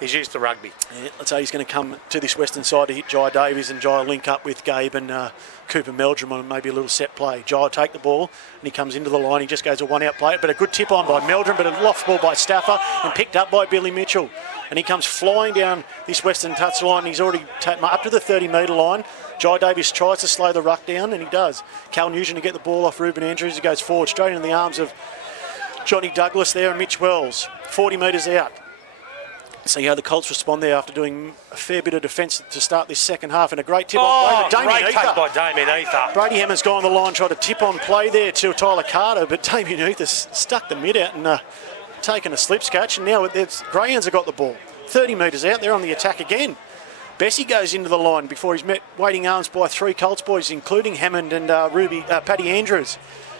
He's used to rugby. Yeah, let's say he's going to come to this western side to hit Jai Davies, and Jai will link up with Gabe and Cooper Meldrum on maybe a little set play. Jai will take the ball and he comes into the line. He just goes a one-out play, but a good tip on by Meldrum, but a loft ball by Stafford and picked up by Billy Mitchell. And he comes flying down this western touch line. He's already taken up to the 30-metre line. Jai Davies tries to slow the ruck down, and he does. Cal Nugent to get the ball off Ruben Andrews. He goes forward straight into the arms of Johnny Douglas there and Mitch Wells. 40 metres out. See how the Colts respond there after doing a fair bit of defence to start this second half, and a great tip on play. Great take by Damien Ether. Brady Hammond's gone on the line, tried to tip on play there to Tyler Carter, but Damien Ether's stuck the mid out and taken a slip scratch, and now Greyhounds have got the ball. 30 metres out, they're on the attack again. Bessie goes into the line before he's met waiting arms by 3 Colts boys, including Hammond and Paddy Andrews.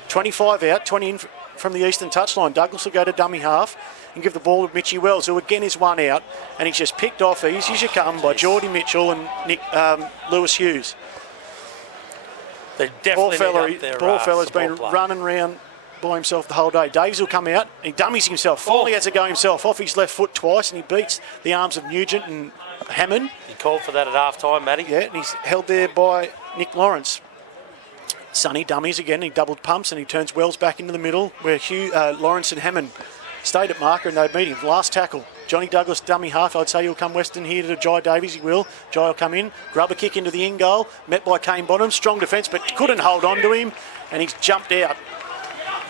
25 out, 20 in from the eastern touchline. Douglas will go to dummy half and give the ball to Mitchie Wells, who again is one out, and he's just picked off easy as you come by Geordie Mitchell and Lewis Hughes. They definitely Poor fella's been running around by himself the whole day. Davies will come out, he dummies himself, finally has to go himself off his left foot twice, and he beats the arms of Nugent and Hammond. He called for that at half time, Matty. Yeah, and he's held there by Nick Lawrence. Sonny dummies again. He doubled pumps and he turns Wells back into the middle where Lawrence and Hammond stayed at marker and they'd meet him. Last tackle. Johnny Douglas, dummy half. I'd say he'll come Western here to Jai Davies. He will. Jai will come in. Grub a kick into the in goal. Met by Kane Bonham. Strong defence, but couldn't hold on to him. And he's jumped out.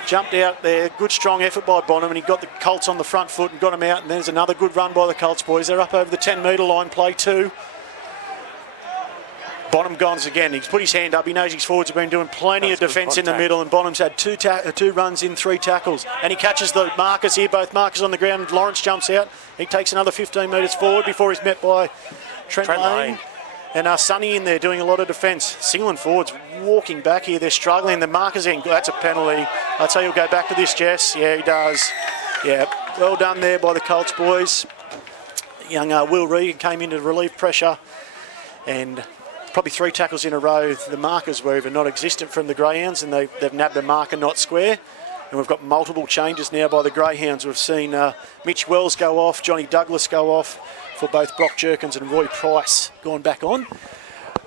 Jumped out there. Good strong effort by Bonham. And he got the Colts on the front foot and got him out. And there's another good run by the Colts boys. They're up over the 10-metre line. Play 2. Bonham goes again. He's put his hand up. He knows his forwards have been doing plenty of defence in the middle, and Bonham's had two runs in 3 tackles. And he catches the markers here, both markers on the ground. Lawrence jumps out. He takes another 15 metres forward before he's met by Trent Lane. And Sonny in there doing a lot of defence. Singleton forwards walking back here. They're struggling. The markers in. That's a penalty. I'd say he'll go back to this, Jess. Yeah, he does. Yeah, well done there by the Colts boys. Young Will Regan came in to relieve pressure. And probably 3 tackles in a row. The markers were even non-existent from the Greyhounds, and they've nabbed a marker not square. And we've got multiple changes now by the Greyhounds. We've seen Mitch Wells go off, Johnny Douglas go off for both Brock Jerkins and Roy Price going back on.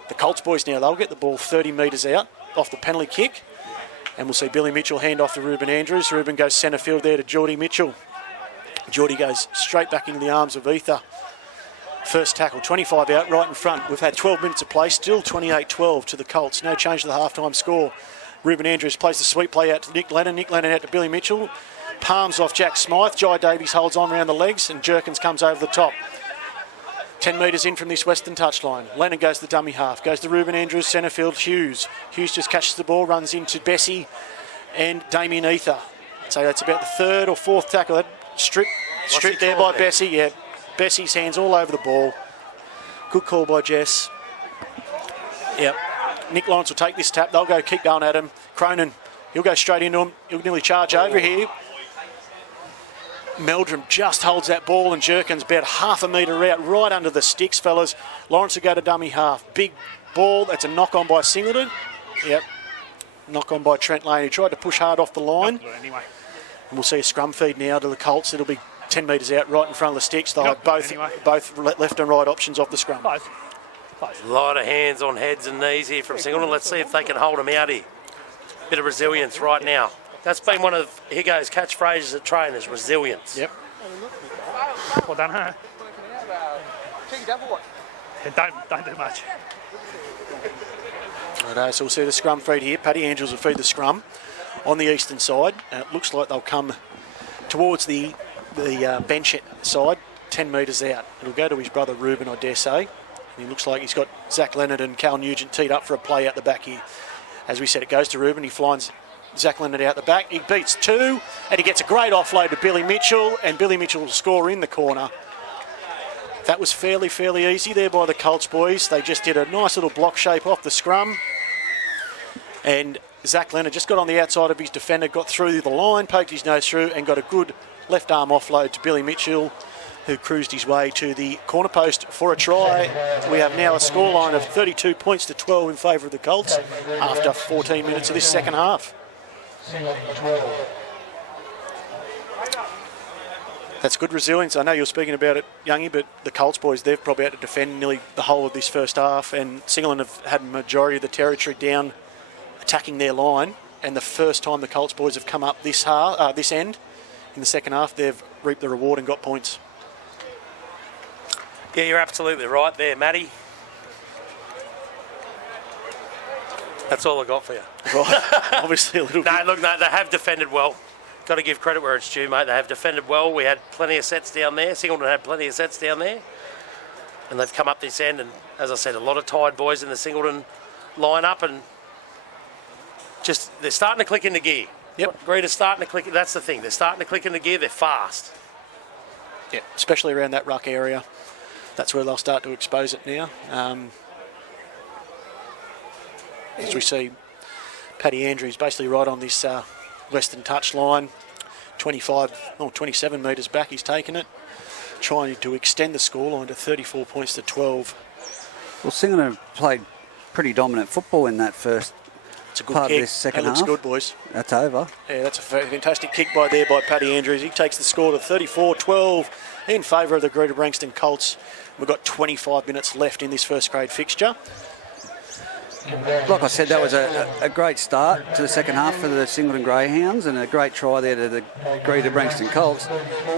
The Colts boys now, they'll get the ball 30 metres out off the penalty kick. And we'll see Billy Mitchell hand off to Ruben Andrews. Ruben goes centre field there to Geordie Mitchell. Geordie goes straight back into the arms of Ether. First tackle, 25 out, right in front. We've had 12 minutes of play, still 28-12 to the Colts. No change to the half-time score. Ruben Andrews plays the sweep play out to Nick Lennon. Nick Lennon out to Billy Mitchell. Palms off Jack Smythe. Jai Davies holds on around the legs and Jerkins comes over the top. 10 metres in from this Western touchline. Lennon goes to the dummy half. Goes to Ruben Andrews, centre field, Hughes. Hughes just catches the ball, runs into Bessie and Damien Ether. So that's about the 3rd or 4th tackle. That stripped there by Bessie, yeah. Bessie's hands all over the ball. Good call by Jess. Yep. Nick Lawrence will take this tap. They'll go keep going at him. Cronin, he'll go straight into him. He'll nearly charge over here. Meldrum just holds that ball and Jerkins about half a metre out, right under the sticks, fellas. Lawrence will go to dummy half. Big ball. That's a knock on by Singleton. Yep. Knock on by Trent Lane. He tried to push hard off the line. Anyway. And we'll see a scrum feed now to the Colts. It'll be 10 metres out, right in front of the sticks. They'll have both left and right options off the scrum. Close. A lot of hands on heads and knees here from Singleton. Let's see if they can hold them out here. Bit of resilience right now. That's been one of Higo's catchphrases at trainers, resilience. Yep. Well done, huh? Yeah, don't do much. Righto, so we'll see the scrum feed here. Paddy Andrews will feed the scrum on the eastern side. It looks like they'll come towards the bench side, 10 metres out. It'll go to his brother Ruben, I dare say. And he looks like he's got Zach Leonard and Cal Nugent teed up for a play out the back here. As we said, it goes to Ruben. He flies Zach Leonard out the back. He beats 2, and he gets a great offload to Billy Mitchell, and Billy Mitchell will score in the corner. That was fairly easy there by the Colts boys. They just did a nice little block shape off the scrum. And Zach Leonard just got on the outside of his defender, got through the line, poked his nose through, and got a good left arm offload to Billy Mitchell, who cruised his way to the corner post for a try. We have now a scoreline of 32 points to 12 in favour of the Colts after 14 minutes of this second half. That's good resilience. I know you're speaking about it, Youngie, but the Colts boys, they've probably had to defend nearly the whole of this first half, and Singleton have had a majority of the territory down attacking their line, and the first time the Colts boys have come up this end in the second half, they've reaped the reward and got points. Yeah, you're absolutely right there, Matty. That's all I got for you. Right, obviously a little bit. No, they have defended well. Got to give credit where it's due, mate. They have defended well. We had plenty of sets down there. Singleton had plenty of sets down there. And they've come up this end, and as I said, a lot of tired boys in the Singleton line-up, and just they're starting to click into gear. Yep. Greta's starting to click. That's the thing. They're starting to click into gear. They're fast. Yeah, especially around that ruck area. That's where they'll start to expose it now. As we see, Paddy Andrews basically right on this western touch line, 27 metres back. He's taken it, trying to extend the scoreline to 34 points to 12. Well, Singleton played pretty dominant football in that first It's a good part kick. of this second that looks half. good, boys. That's over. Yeah, that's a fantastic kick there by Paddy Andrews. He takes the score to 34-12 in favour of the Greta Branxton Colts. We've got 25 minutes left in this first grade fixture. like I said, that was a great start to the second half for the Singleton Greyhounds and a great try there to the Greta Branxton Colts.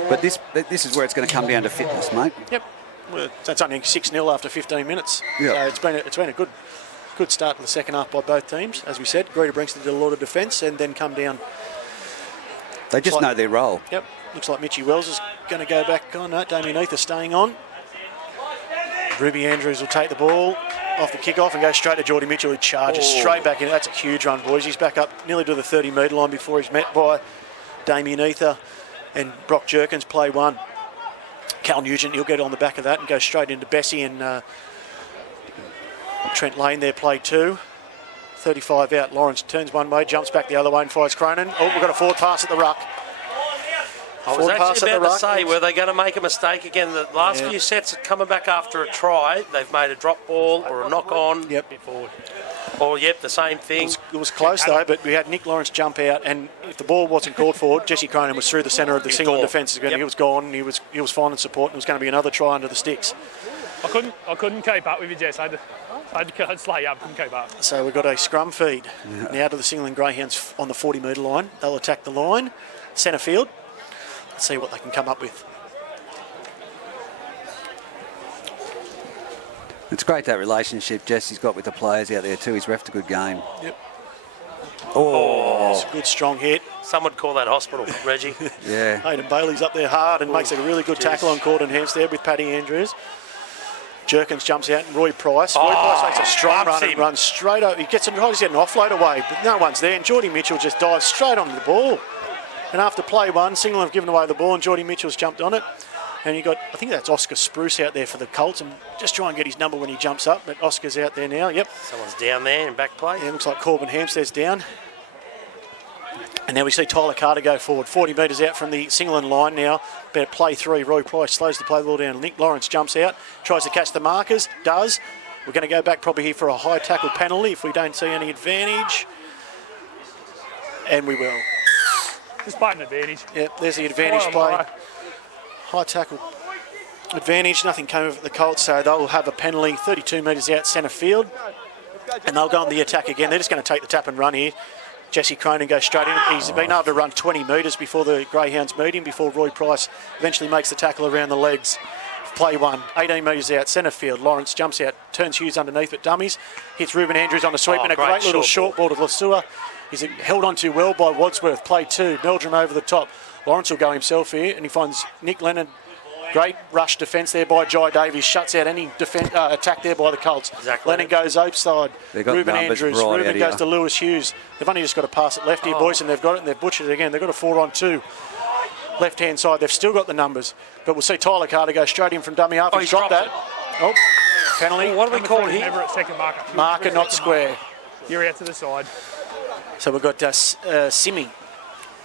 But this is where it's going to come down to fitness, mate. Yep. Well, that's only 6-0 after 15 minutes. Yeah. So it's been a good start to the second half by both teams. As we said, Greta Branxton did a lot of defence and then come down. They just know their role. Yep. Looks like Mitchie Wells is going to go back on. No, Damien Ether staying on. Ruby Andrews will take the ball off the kick-off and go straight to Geordie Mitchell, who charges straight back in. That's a huge run, boys. He's back up nearly to the 30-metre line before he's met by Damien Ether and Brock Jerkins, play one. Cal Nugent, he'll get on the back of that and go straight into Bessie and Trent Lane there, play two. 35 out, Lawrence turns one way, jumps back the other way and fires Cronin. Oh, we've got a forward pass at the ruck. I was actually about to say, were they going to make a mistake again? The last few sets are coming back after a try. They've made a drop ball or a knock on. Yep. Or, the same thing. It was close though, but we had Nick Lawrence jump out, and if the ball wasn't called for, Jesse Cronin was through the centre of the Singleton defence. He was gone. He was finding support, and it was going to be another try under the sticks. I couldn't keep up with you, Jess. I had to slay up, couldn't keep up. So we've got a scrum feed now to the Singleton Greyhounds on the 40-metre line. They'll attack the line, centre field. Let's see what they can come up with. It's great that relationship Jesse's got with the players out there too. He's refed a good game. Yep. Oh, It's a good strong hit. Some would call that hospital, Reggie. yeah. Hayden Bailey's up there hard and makes a really good tackle on Corden Hampstead with Paddy Andrews. Jerkins jumps out and Roy Price. Roy Price makes a strong run and runs straight over. He tries to get an offload away, but no one's there. And Geordie Mitchell just dives straight onto the ball. And after play one, Singleton have given away the ball and Geordie Mitchell's jumped on it. And you got, I think that's Oscar Spruce out there for the Colts, and just try and get his number when he jumps up. But Oscar's out there now. Yep. Someone's down there in back play. Yeah, looks like Corbin Hampstead's down. And now we see Tyler Carter go forward. 40 metres out from the Singleton line now. About play three. Roy Price slows the play ball down. Nick Lawrence jumps out, tries to catch the markers, does. We're going to go back probably here for a high tackle penalty if we don't see any advantage. And we will. Just by an advantage. Yep, there's the advantage play. High tackle advantage. Nothing came of it, the Colts, so they'll have a penalty 32 metres out centre field. And they'll go on the attack again. They're just going to take the tap and run here. Jesse Cronin goes straight in. He's been able to run 20 metres before the Greyhounds meet him, before Roy Price eventually makes the tackle around the legs. Play one, 18 metres out, centre field. Lawrence jumps out, turns Hughes underneath at dummies, hits Ruben Andrews on the sweep, and a great little short ball to Lasua. He's held on to well by Wadsworth. Play two, Meldrum over the top. Lawrence will go himself here, and he finds Nick Lennon. Great rush defence there by Jai Davies. Shuts out any attack there by the Colts. Exactly. Lennon goes outside. Ruben Andrews. Ruben goes to Lewis Hughes. They've only just got to pass it left here, boys, and they've got it, and they've butchered it again. They've got a 4-on-2. Left-hand side, they've still got the numbers. But we'll see Tyler Carter go straight in from dummy half. He's dropped that. Oh, penalty. What do we call here? Never at second marker. Marker, not square. You're out to the side. So we've got Simi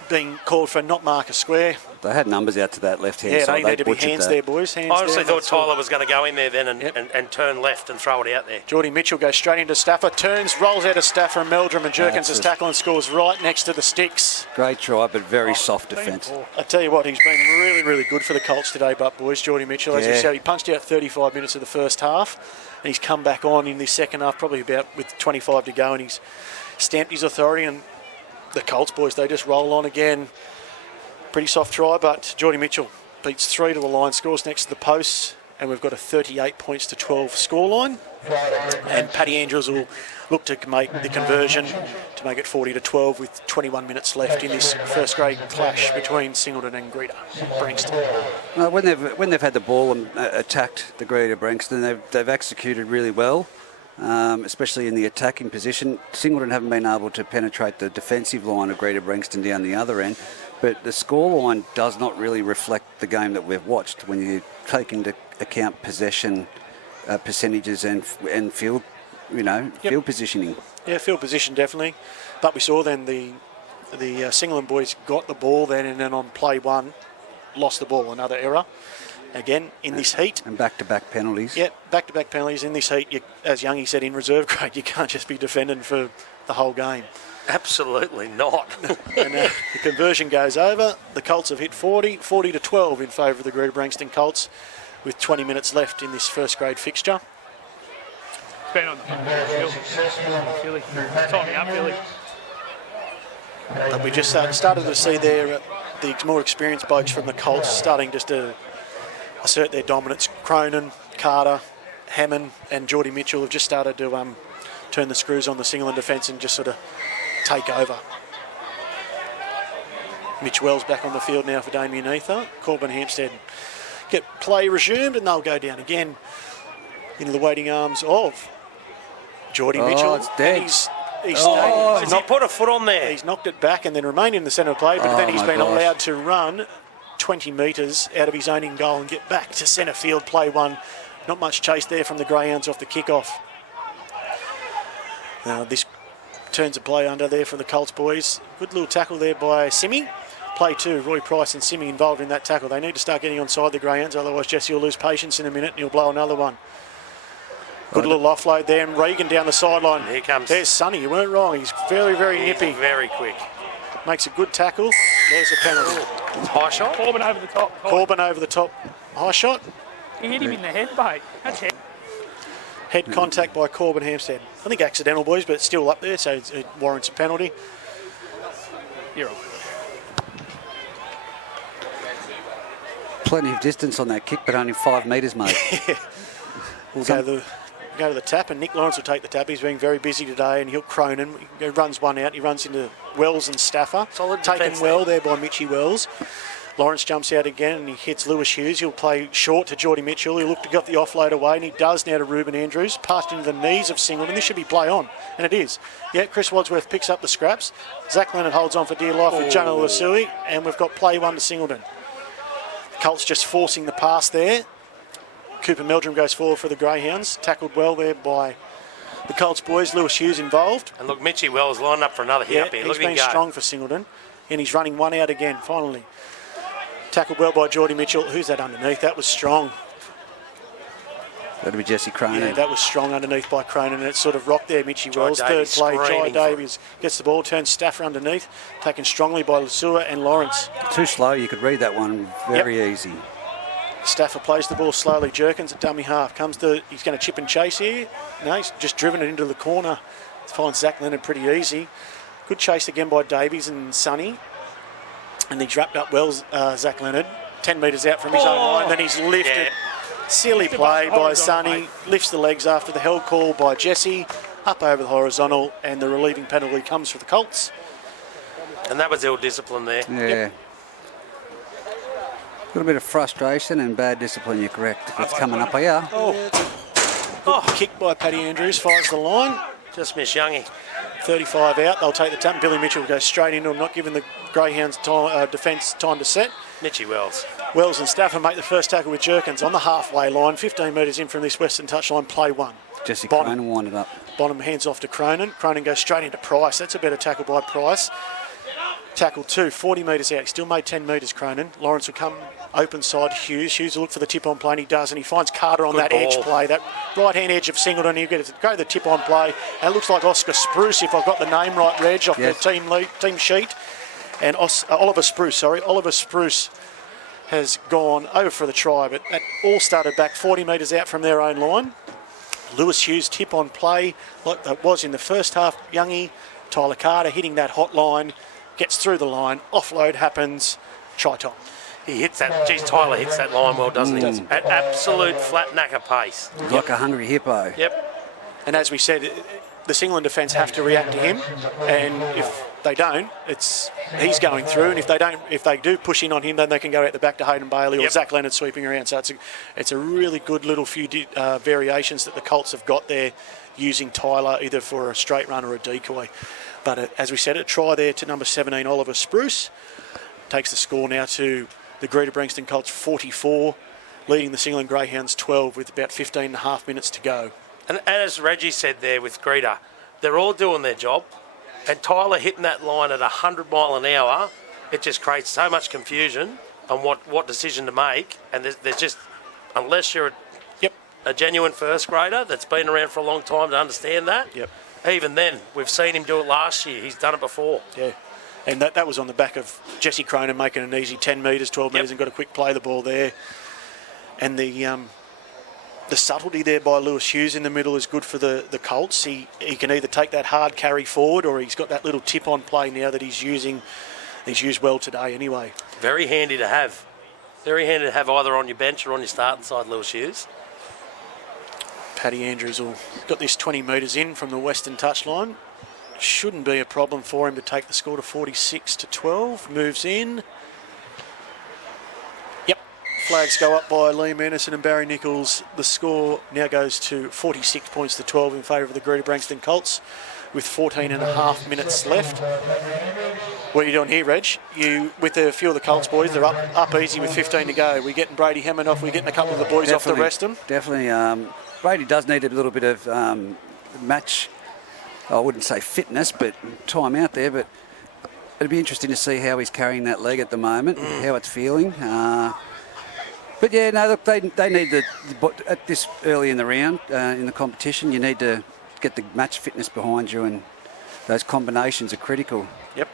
being called for not marker square. They had numbers out to that left-hand Yeah, side. they need to be hands there, boys. Hands I honestly there. thought Tyler was going to go in there then and turn left and throw it out there. Geordie Mitchell goes straight into Stafford, turns, rolls out of Stafford and Meldrum, and Jerkins is tackle and scores right next to the sticks. Great try, but very soft defence. I tell you what, he's been really, really good for the Colts today, but boys, Geordie Mitchell, as we said, he punched out 35 minutes of the first half, and he's come back on in this second half, probably about with 25 to go, and he's stamped his authority, and the Colts, boys, they just roll on again. Pretty soft try, but Geordie Mitchell beats 3 to the line, scores next to the posts, and we've got a 38 points to 12 scoreline. And Paddy Andrews will look to make the conversion to make it 40 to 12 with 21 minutes left in this first grade clash between Singleton and Greta Branxton. When they've had the ball and attacked the Greta Branxton, they've executed really well. Especially in the attacking position. Singleton haven't been able to penetrate the defensive line of Greta Branxton down the other end, but the scoreline does not really reflect the game that we've watched when you take into account possession percentages and field, field positioning. Yeah, field position definitely. But we saw then the Singleton boys got the ball then, and then on play one, lost the ball. Another error. Again, in this heat. And back-to-back penalties. Yeah, back-to-back penalties in this heat. As Youngie said, in reserve grade, you can't just be defending for the whole game. Absolutely not. And the conversion goes over. The Colts have hit 40 to 12 in favour of the Greta Branxton Colts with 20 minutes left in this first grade fixture. Spend on the Philly. Top me up, Philly. But we just started to see there the more experienced blokes from the Colts starting just to assert their dominance. Cronin, Carter, Hammond and Geordie Mitchell have just started to turn the screws on the Singleton defence and just sort of take over. Mitch Wells back on the field now for Damien Ether. Corbin Hampstead get play resumed and they'll go down again into the waiting arms of Geordie Mitchell. It's dead. Has he put a foot on there? He's knocked it back and then remained in the centre of play, but then he's been allowed to run 20 metres out of his own in goal and get back to centre field, play one. Not much chase there from the Greyhounds off the kick-off. Now this turns a play under there for the Colts boys. Good little tackle there by Simi. Play two, Roy Price and Simi involved in that tackle. They need to start getting onside the Greyhounds, otherwise Jesse will lose patience in a minute and he'll blow another one. Good little offload there, and Regan down the sideline. Here comes. There's Sonny, you weren't wrong. He's very, very nippy. Very quick. Makes a good tackle. There's a penalty. High shot. Corbin over the top. Corbin over the top. High shot. He hit him in the head, mate. That's it. Head contact by Corbin Hampstead. I think accidental, boys, but it's still up there, so it warrants a penalty. You're all Plenty of distance on that kick, but only 5 metres, mate. We'll go to the tap, and Nick Lawrence will take the tap. He's been very busy today, and he'll Cronin. He runs one out. He runs into Wells and Staffer. Solid taken defence well there by Mitchie Wells. Lawrence jumps out again, and he hits Lewis Hughes. He'll play short to Geordie Mitchell. He'll look to get the offload away, and he does now to Ruben Andrews. Passed into the knees of Singleton. This should be play on, and it is. Yeah, Chris Wadsworth picks up the scraps. Zach Leonard holds on for dear life with Jonah Lasui, and we've got play one to Singleton. Colts just forcing the pass there. Cooper Meldrum goes forward for the Greyhounds. Tackled well there by the Colts boys. Lewis Hughes involved. And look, Mitchie Wells lined up for another hit up here. He's Look at him been go. strong for Singleton. And he's running one out again, finally. Tackled well by Geordie Mitchell. Who's that underneath? That was strong. That'll be Jesse Cronin. Yeah, that was strong underneath by Cronin. And it's sort of rocked there, Mitchie Wells. Third Davies play, Jai screaming Davies gets the ball, turns Staffer underneath. Taken strongly by Lasua and Lawrence. Too slow, you could read that one very easy. Staffer plays the ball slowly. Jerkins at dummy half. He's going to chip and chase here. No, he's just driven it into the corner. Finds Zach Leonard pretty easy. Good chase again by Davies and Sonny. And he's wrapped up well, Zach Leonard. 10 metres out from his own line. Then he's lifted. Silly play by Sonny. Lifts the legs after the held call by Jesse. Up over the horizontal. And the relieving penalty comes for the Colts. And that was ill discipline there. Yeah. Yep. A little bit of frustration and bad discipline, you're correct. It's coming up here. Kick by Paddy Andrews. Fires the line. Just miss Youngie. 35 out. They'll take the tap. Billy Mitchell will go straight into him, not giving the Greyhounds defence time to set. Mitchie Wells. Wells and Staffer make the first tackle with Jerkins on the halfway line. 15 metres in from this western touchline. Play one. Jesse Bonham. Cronin winded up. Bonham hands off to Cronin. Cronin goes straight into Price. That's a better tackle by Price. Tackle two, 40 metres out. He still made 10 metres, Cronin. Lawrence will come open side Hughes. Hughes will look for the tip-on play, and he does, and he finds Carter on that edge play, that right-hand edge of Singleton. He'll get to go to the tip-on play, and it looks like Oscar Spruce, if I've got the name right, Reg, off the team sheet. And Oliver Spruce has gone over for the try, but that all started back 40 metres out from their own line. Lewis Hughes tip-on play, like that was in the first half. Youngie, Tyler Carter hitting that hot line, gets through the line, offload happens, try time. He hits that. Geez, Tyler hits that line well, doesn't he? At absolute flat knacker pace. Like a hungry hippo. Yep. And as we said, the Singleton defence have to react to him, and if they don't, he's going through, and if they do push in on him, then they can go out the back to Hayden Bailey or Zach Leonard sweeping around. So it's a really good little few variations that the Colts have got there, using Tyler either for a straight run or a decoy. But as we said, a try there to number 17, Oliver Spruce. Takes the score now to the Greta Branxton Colts 44, leading the Singleton Greyhounds 12 with about 15 and a half minutes to go. And as Reggie said there with Greta, they're all doing their job. And Tyler hitting that line at 100 mile an hour, it just creates so much confusion on what decision to make. And there's just, unless you're a genuine first grader that's been around for a long time to understand that, even then, we've seen him do it last year. He's done it before. Yeah. And that was on the back of Jesse Cronin making an easy 10 metres, 12 metres, and got a quick play the ball there. And the The subtlety there by Lewis Hughes in the middle is good for the Colts. He can either take that hard carry forward, or he's got that little tip on play now that he's using. He's used well today anyway. Very handy to have. Very handy to have either on your bench or on your starting side, Lewis Hughes. Paddy Andrews will got this 20 metres in from the western touchline. Shouldn't be a problem for him to take the score to 46-12. Moves in. Yep. Flags go up by Liam Anderson and Barry Nichols. The score now goes to 46-12 in favour of the Greta Branxton Colts with 14.5 minutes left. What are you doing here, Reg? You, with a few of the Colts boys, they're up easy with 15 to go. We're getting Brady Hammond off. We're getting a couple of the boys off to rest them. Definitely. Brady does need a little bit of match, I wouldn't say fitness, but time out there. But it'd be interesting to see how he's carrying that leg at the moment, how it's feeling. But yeah, no, look, they need at this early in the round, in the competition, you need to get the match fitness behind you, and those combinations are critical. Yep.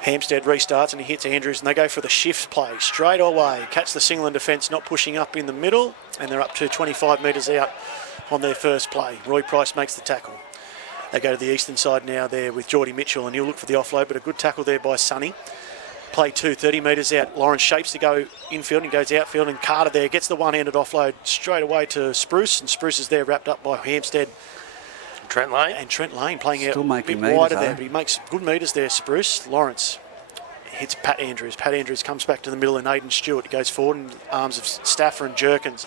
Hampstead restarts and he hits Andrews, and they go for the shift play straight away. Catch the Singleton defence not pushing up in the middle, and they're up to 25 metres out on their first play. Roy Price makes the tackle. They go to the eastern side now there with Geordie Mitchell, and he'll look for the offload, but a good tackle there by Sonny. Play 2, 30 metres out. Lawrence shapes to go infield and goes outfield, and Carter there gets the one-handed offload straight away to Spruce, and Spruce is there wrapped up by Hampstead. Trent Lane. And Trent Lane playing Still out a making bit meters, wider there, but he makes good metres there, Spruce. Lawrence hits Pat Andrews. Pat Andrews comes back to the middle, and Aidan Stewart goes forward in the arms of Stafford and Jerkins.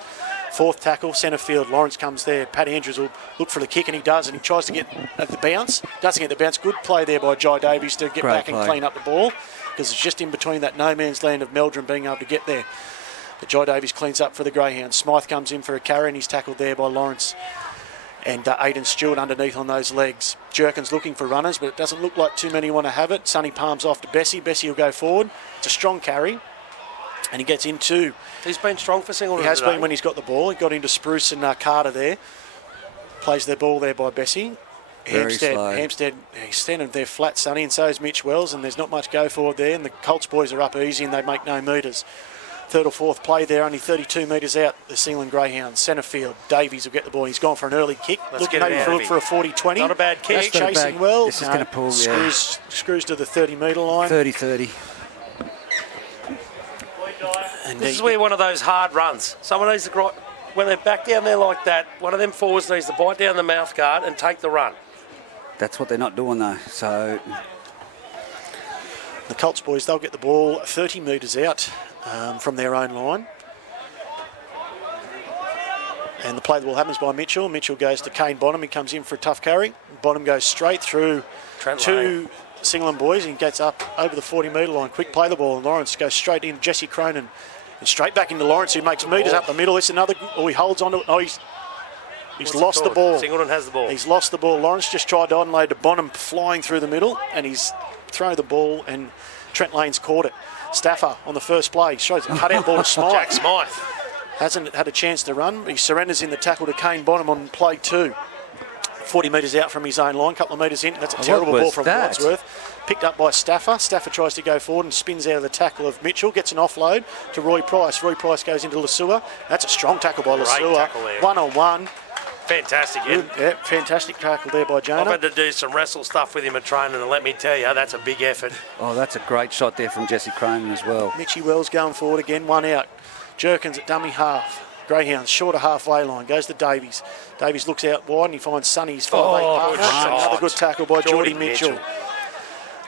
Fourth tackle, centre field. Lawrence comes there. Pat Andrews will look for the kick, and he does, and he tries to get at the bounce. Doesn't get the bounce. Good play there by Jai Davies to get back and clean up the ball, because it's just in between that no man's land of Meldrum being able to get there. But Jai Davies cleans up for the Greyhounds. Smythe comes in for a carry, and he's tackled there by Lawrence. And Aidan Stewart underneath on those legs. Jerkins looking for runners, but it doesn't look like too many want to have it. Sonny palms off to Bessie. Bessie will go forward. It's a strong carry. And he gets into... He's been strong for Singleton. He has today. been when he's got the ball. He got into Spruce and Carter there. Plays their ball there by Bessie. Hampstead, he's standing there flat, Sonny, and so is Mitch Wells, and there's not much go forward there. And the Colts boys are up easy, and they make no metres. Third or fourth play there, only 32 metres out, the Singleton Greyhounds. Centre field, Davies will get the ball. He's gone for an early kick. Looking maybe for a 40-20. Not a bad kick. Chasing well. This is going to pull, Screws to the 30-metre line. 30-30. And This is where one of those hard runs. Someone needs to, when they're back down there like that, one of them forwards needs to bite down the mouth guard and take the run. That's what they're not doing, though. So the Colts boys, they'll get the ball 30 metres out from their own line. And the play that will happens by Mitchell. Mitchell goes to Kane Bonham. He comes in for a tough carry. Bonham goes straight through two Singleton boys and gets up over the 40-metre line. Quick play the ball, and Lawrence goes straight in. Jesse Cronin and straight back into Lawrence, who makes metres up the middle. It's another... Oh, he holds on to it. Oh, he's lost the ball. Singleton has the ball. He's lost the ball. Lawrence just tried to unload to Bonham, flying through the middle, and he's thrown the ball, and Trent Lane's caught it. Staffer on the first play shows a cut-out ball to Smythe. Jack Smythe. Hasn't had a chance to run. He surrenders in the tackle to Kane Bonham on play 2. 40 metres out from his own line, couple of metres in. That's a terrible ball from Wadsworth. Picked up by Staffer. Staffer tries to go forward and spins out of the tackle of Mitchell. Gets an offload to Roy Price. Roy Price goes into Lasua. That's a strong tackle by Lasua. One-on-one. Fantastic, Ed. Yeah, fantastic tackle there by Jonah. I've had to do some wrestle stuff with him at training, and let me tell you, that's a big effort. Oh, that's a great shot there from Jesse Cronin as well. Mitchie Wells going forward again, one out. Jerkins at dummy half. Greyhounds, shorter halfway line, goes to Davies. Davies looks out wide and he finds Sonny's 5'8" partner. Another good tackle by Geordie Mitchell.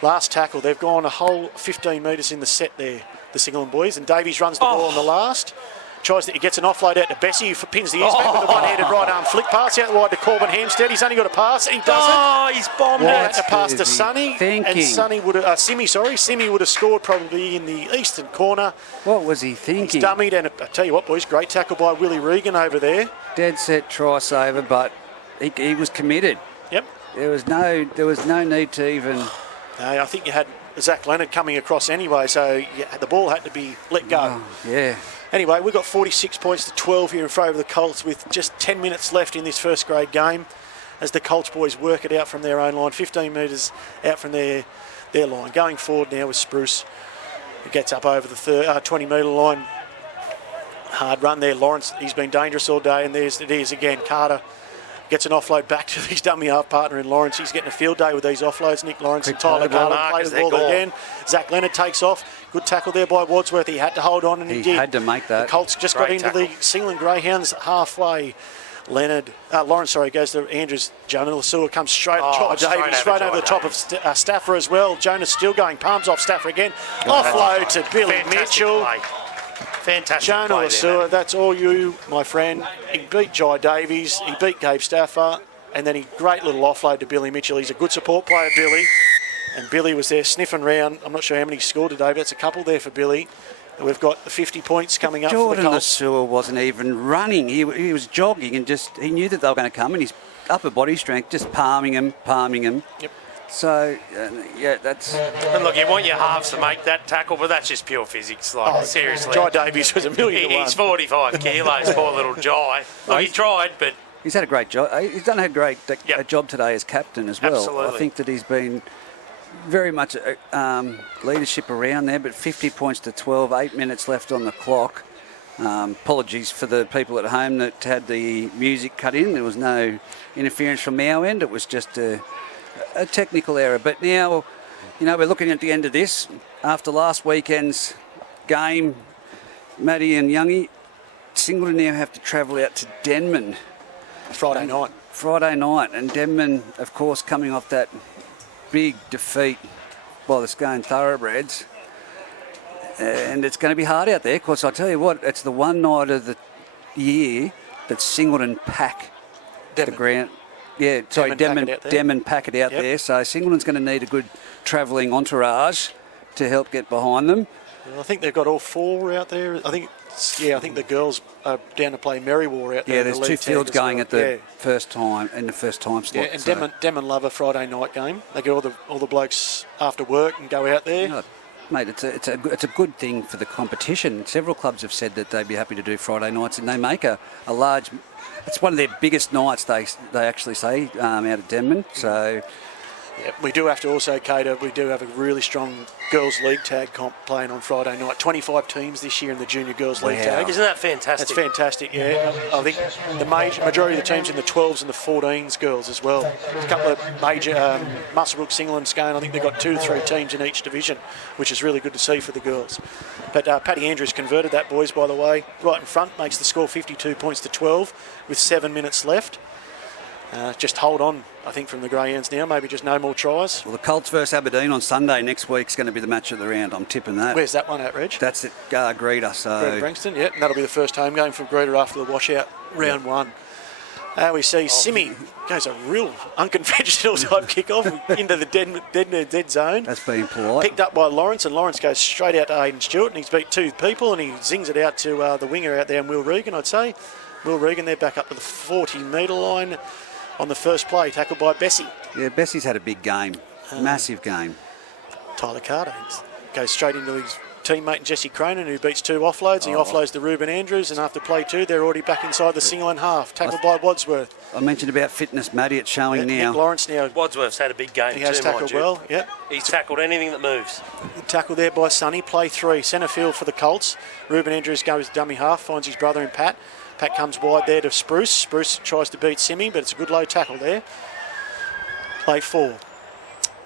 Last tackle, they've gone a whole 15 metres in the set there, the Singleton boys, and Davies runs the ball on the last. He gets an offload out to Bessie, who pins the ears back with a one-handed right-arm flick pass out wide to Corbin Hampstead. He's only got a pass, and he doesn't. Oh, he's bombed it. Had to pass to Sonny, and Sonny would have, Simi would have scored probably in the eastern corner. What was he thinking? He's dummied, and I tell you what, boys, great tackle by Willie Regan over there. Dead set try saver, but he was committed. Yep. There was no need to even. No, I think you had Zach Leonard coming across anyway, so the ball had to be let go. Oh, yeah. Anyway, we've got 46 points to 12 here in favour of the Colts with just 10 minutes left in this first grade game as the Colts boys work it out from their own line, 15 metres out from their line. Going forward now with Spruce, who gets up over the 20-metre line. Hard run there. Lawrence, he's been dangerous all day, and it is again. Carter gets an offload back to his dummy half partner in Lawrence. He's getting a field day with these offloads. Nick Lawrence and Tyler Carter play the ball again. Zach Leonard takes off. Good tackle there by Wadsworth. He had to hold on, and he did. He had to make that. The Colts just got into the Singleton Greyhounds halfway. Lawrence, goes to Andrews. Jonah Lasua comes straight over the top of Stafford as well. Jonah's still going. Palms off Stafford again. Offload to Billy Mitchell. Fantastic Jonah Lasua, that's all you, my friend. He beat Jai Davies, he beat Gabe Stafford, and then he great little offload to Billy Mitchell. He's a good support player, Billy. And Billy was there sniffing around. I'm not sure how many he scored today, but it's a couple there for Billy. And we've got the 50 points coming up for the Colts. Jordan Lasua wasn't even running. He was jogging and he knew that they were going to come, and his upper body strength just palming him. Yep. So, that's... And look, you want your halves to make that tackle, but that's just pure physics. Seriously. Jai Davies was a million to one. He's 45 kilos, poor little Jai. Look, he tried, but... He's had a great job. He's done a great job today as captain as well. Absolutely. I think that he's been very much leadership around there, but 50 points to 12, 8 minutes left on the clock. Apologies for the people at home that had the music cut in. There was no interference from our end. It was just a technical error. But now, we're looking at the end of this. After last weekend's game, Matty and Youngie, Singleton now have to travel out to Denman. Friday night. And Denman, of course, coming off that big defeat by the Scone Thoroughbreds. And it's going to be hard out there, because I tell you what, it's the one night of the year that Singleton pack the ground. Yeah, sorry, Denman pack it out there. So Singleton's going to need a good travelling entourage to help get behind them. Well, I think they've got all four out there. I think the girls are down to play Merrywar out there. Yeah, there's two fields going at the first time slot. Yeah, and Denman love a Friday night game. They get all the blokes after work and go out there. No, mate, it's a good thing for the competition. Several clubs have said that they'd be happy to do Friday nights, and they make a large. It's one of their biggest nights, they actually say, out at Denman. So. Yeah, we do have to also cater. We do have a really strong girls' league tag comp playing on Friday night. 25 teams this year in the junior girls' league tag. Isn't that fantastic? That's fantastic. Yeah, I think the majority of the teams in the 12s and the 14s girls as well. There's a couple of major Muswellbrook, Singleton, Scone. I think they've got 2 or 3 teams in each division, which is really good to see for the girls. But Paddy Andrews converted that, boys, by the way, right in front, makes the score 52 points to 12 with 7 minutes left. Just hold on, I think, from the Greyhounds now. Maybe just no more tries. Well, the Colts versus Aberdeen on Sunday next week is going to be the match of the round. I'm tipping that. Where's that one at, Reg? That's at Greta. So Greta Branxton, yeah. And that'll be the first home game from Greta after the washout, round 1. We see Simi goes a real unconventional type kick-off into the dead zone. That's being polite. Picked up by Lawrence, and Lawrence goes straight out to Aidan Stewart, and he's beat 2 people, and he zings it out to the winger out there, Will Regan, I'd say. Will Regan, they're back up to the 40-metre line. On the first play, tackled by Bessie. Yeah, Bessie's had a big game, massive game. Tyler Carter goes straight into his teammate Jesse Cronin, who beats 2 offloads. And he offloads to Ruben Andrews, and after play 2, they're already back inside the single and half. Tackled by Wadsworth. I mentioned about fitness, Matty. It's showing now. Nick Lawrence now. Wadsworth's had a big game. He has tackled well. Yep. He's tackled anything that moves. Tackle there by Sonny. Play 3, centre field for the Colts. Ruben Andrews goes dummy half, finds his brother in Pat. Pat comes wide there to Spruce. Spruce tries to beat Simi, but it's a good low tackle there. Play 4.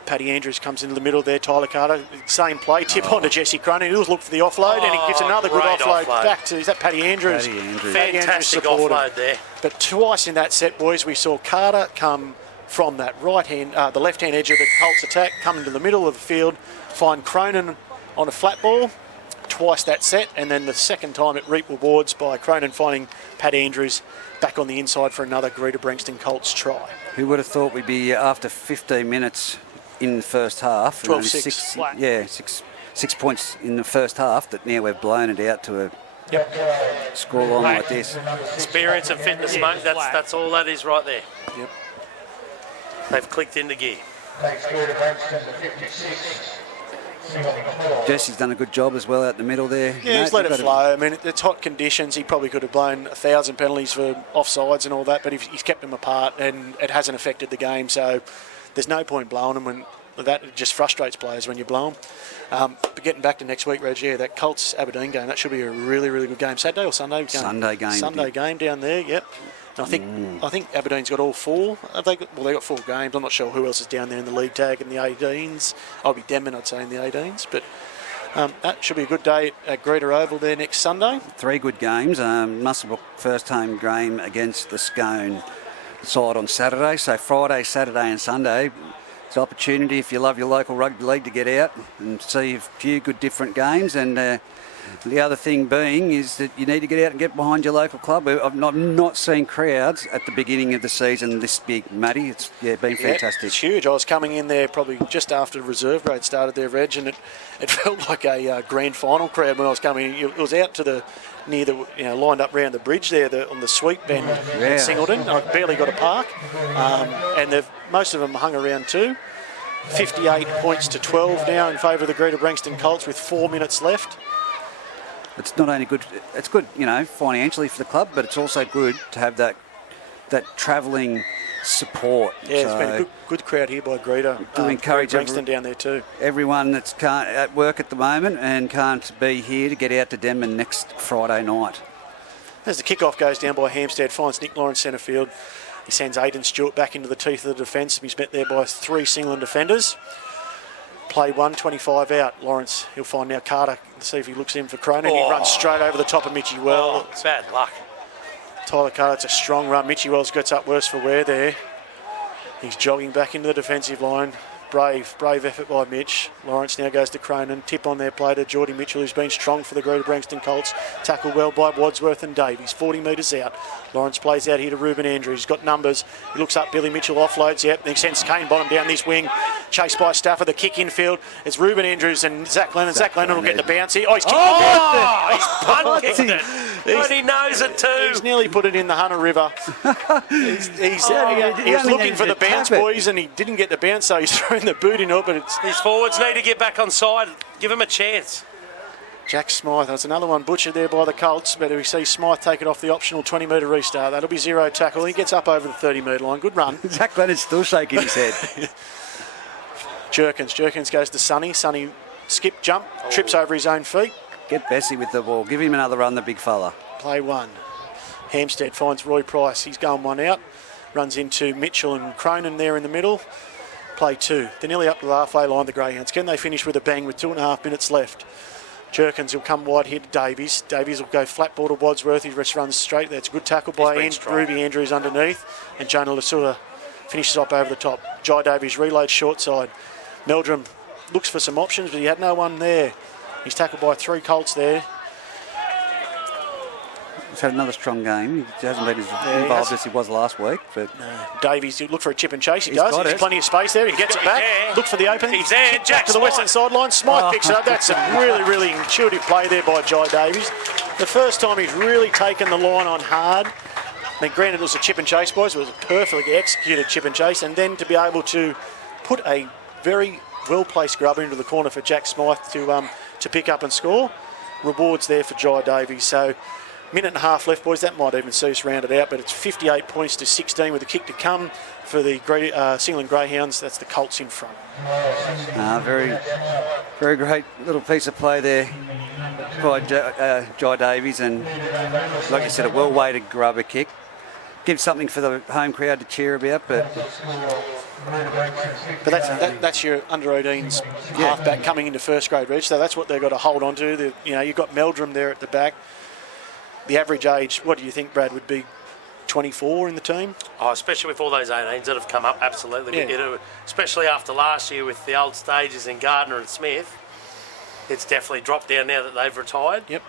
Paddy Andrews comes into the middle there. Tyler Carter, same play. Tip on to Jesse Cronin. He'll look for the offload, and he gives another good offload back to, is that Paddy Andrews? Paddy Andrews. Fantastic offload there. But twice in that set, boys, we saw Carter come from that the left-hand edge of the Colts attack, come into the middle of the field, find Cronin on a flat ball. Twice that set, and then the second time it reaped rewards by Cronin finding Pat Andrews back on the inside for another Greta Branxton Colts try. Who would have thought we'd be after 15 minutes in the first half? 12-6. 6 points in the first half, that now we've blown it out to a scoreline like this. Experience and fitness, mate. That's all that is right there. Yep. They've clicked into gear. Thanks, Greta Branxton, to 56. Jesse's done a good job as well out the middle there. Yeah, he's let it flow. I mean, it's hot conditions. He probably could have blown 1,000 penalties for offsides and all that, but he's kept them apart, and it hasn't affected the game. So there's no point blowing them when that just frustrates players when you blow them. But getting back to next week, Reg, yeah, that Colts Aberdeen game, that should be a really, really good game. Saturday or Sunday game? Sunday game down there, yep. And I think Aberdeen's got all 4. They got 4 games. I'm not sure who else is down there in the league tag in the 18s. I'll be Denman, I'd say, in the 18s. But that should be a good day at Greta Oval there next Sunday. 3 good games. Musselbrook first home game against the Scone side on Saturday. So Friday, Saturday and Sunday. It's an opportunity if you love your local rugby league to get out and see a few good different games. And the other thing being is that you need to get out and get behind your local club. I've not seen crowds at the beginning of the season this big, Matty. It's been fantastic. It's huge. I was coming in there probably just after reserve grade started there, Reg, and it felt like a grand final crowd when I was coming in. It was out to near the lined up round the bridge there on the sweep bend in Singleton. I barely got a park, and most of them hung around too. 58 points to 12 now in favour of the Greta Branxton Colts with 4 minutes left. It's not only good, it's good, financially for the club, but it's also good to have that travelling support. Yeah, it's been a good crowd here by Greta. To encourage Branxton down there too. Everyone that's at work at the moment and can't be here to get out to Denman next Friday night. As the kickoff goes down by Hampstead, finds Nick Lawrence centre field. He sends Aidan Stewart back into the teeth of the defence. He's met there by 3 Singleton defenders. Play 1, 25 out. Lawrence, he'll find now Carter. See if he looks in for Cronin. He runs straight over the top of Mitchie Wells. It's bad luck. Tyler Carter, it's a strong run. Mitchie Wells gets up worse for wear there. He's jogging back into the defensive line. Brave effort by Mitch. Lawrence now goes to Cronin. Tip on their play to Geordie Mitchell, who's been strong for the Greta Branxton Colts. Tackled well by Wadsworth and Davies. 40 metres out. Lawrence plays out here to Ruben Andrews. He's got numbers. He looks up. Billy Mitchell offloads. Yep. Then he sends Kane Bottom down this wing. Chased by Stafford. The kick infield. It's Ruben Andrews and Zach Lennon. Zach Lennon will get the bounce here. Oh, he's kicked He's punt kicked it. But he knows it too. He's nearly put it in the Hunter River. He was looking for the bounce, boys, and he didn't get the bounce, so he's thrown the boot in it, but These forwards need to get back on side. Give him a chance. Jack Smythe, that's another one butchered there by the Colts, but we see Smythe take it off the optional 20-metre restart. That'll be 0 tackle. He gets up over the 30-metre line. Good run. Zach Leonard's still shaking his head. Jerkins goes to Sonny. Sonny skip, jump, trips over his own feet. Get Bessie with the ball. Give him another run, the big fella. Play 1. Hampstead finds Roy Price. He's going 1 out. Runs into Mitchell and Cronin there in the middle. Play 2. They're nearly up to the halfway line, the Greyhounds. Can they finish with a bang with 2.5 minutes left? Jerkins will come wide here to Davies. Davies will go flat ball to Wadsworth. He just runs straight. That's a good tackle by Ruby Andrews underneath. And Jonah Lasua finishes up over the top. Jai Davies reloads short side. Meldrum looks for some options, but he had no one there. He's tackled by 3 Colts there. He's had another strong game. He hasn't been as involved as he was last week. But Davies, look for a chip and chase. He does. There's plenty of space there. He gets it back. Look for the opening. He's there. Jack to the western sideline. Smythe picks it up. That's a really, really intuitive play there by Jai Davies. The first time he's really taken the line on hard. I mean, granted, it was a chip and chase, boys. It was a perfectly executed chip and chase. And then to be able to put a very well-placed grubber into the corner for Jack Smythe to pick up and score. Rewards there for Jai Davies. So, minute and a half left, boys. That might even see us rounded out, but it's 58 points to 16 with a kick to come for the Singleton Greyhounds. That's the Colts in front. Very, very great little piece of play there by Jai Davies, and like you said, a well-weighted grubber kick. Give something for the home crowd to cheer about, but that's your under-18s halfback coming into first grade, Reg. So that's what they've got to hold on to. You've got Meldrum there at the back. The average age, what do you think, Brad, would be 24 in the team? Oh, especially with all those 18s that have come up, absolutely. Yeah. Especially after last year with the old stages in Gardner and Smith, it's definitely dropped down now that they've retired. Yep.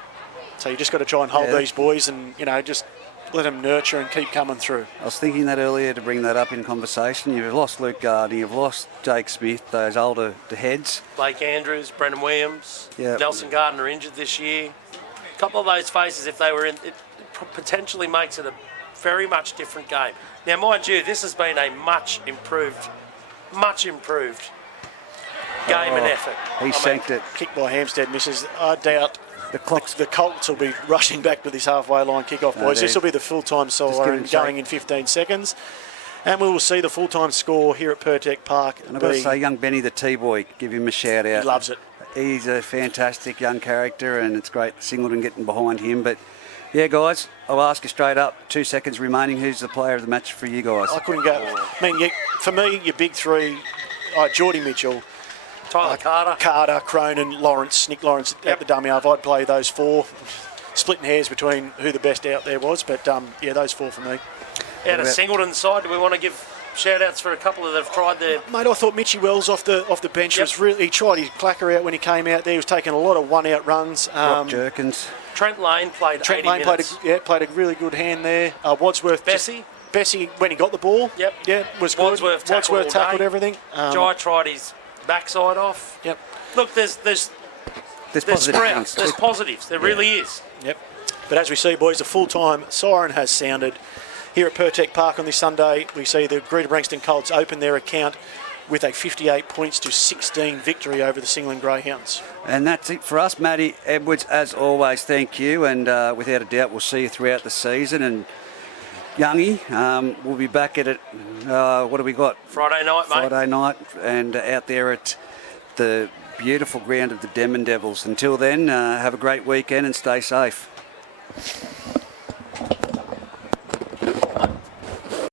So you just got to try and hold these boys and, just let them nurture and keep coming through. I was thinking that earlier to bring that up in conversation. You've lost Luke Gardner, you've lost Jake Smith, those older heads. Blake Andrews, Brendan Williams, Nelson Gardner injured this year. A couple of those faces, if they were in, it potentially makes it a very much different game. Now, mind you, this has been a much improved game and effort. He sanked it. Kick by Hampstead misses. I doubt the Colts will be rushing back to this halfway line kickoff, boys. This will be the full-time siren going in 15 seconds. And we will see the full-time score here at Pertec Park. And I've got to say, young Benny the T-boy, give him a shout out. He loves it. He's a fantastic young character, and it's great Singleton getting behind him. But yeah, guys, I'll ask you straight up. 2 seconds remaining. Who's the player of the match for you guys? I couldn't go. I mean, for me, your big three, Geordie Mitchell, Tyler Carter, Cronin, Lawrence, Nick Lawrence at the dummy half. I'd play those four. Splitting hairs between who the best out there was, but yeah, those four for me. Out of Singleton's side, do we want to give shout-outs for a couple that have tried their... Mate, I thought Mitchy Wells off the bench was really... He tried his clacker out when he came out there. He was taking a lot of one-out runs. Rob Jerkins. Trent Lane played 80 minutes. Played a really good hand there. Wadsworth... Bessie, when he got the ball, was good. Wadsworth tackled everything. Jai tried his backside off. Yep. Look, there's sprouts. There's positives. There really is. Yep. But as we see, boys, the full-time siren has sounded. Here at Pertec Park on this Sunday, we see the Greta Branxton Colts open their account with a 58 points to 16 victory over the Singleton Greyhounds. And that's it for us, Matty Edwards. As always, thank you. And without a doubt, we'll see you throughout the season. And Youngie, we'll be back at it. What do we got? Friday night, mate. Friday night, and out there at the beautiful ground of the Demon Devils. Until then, have a great weekend and stay safe.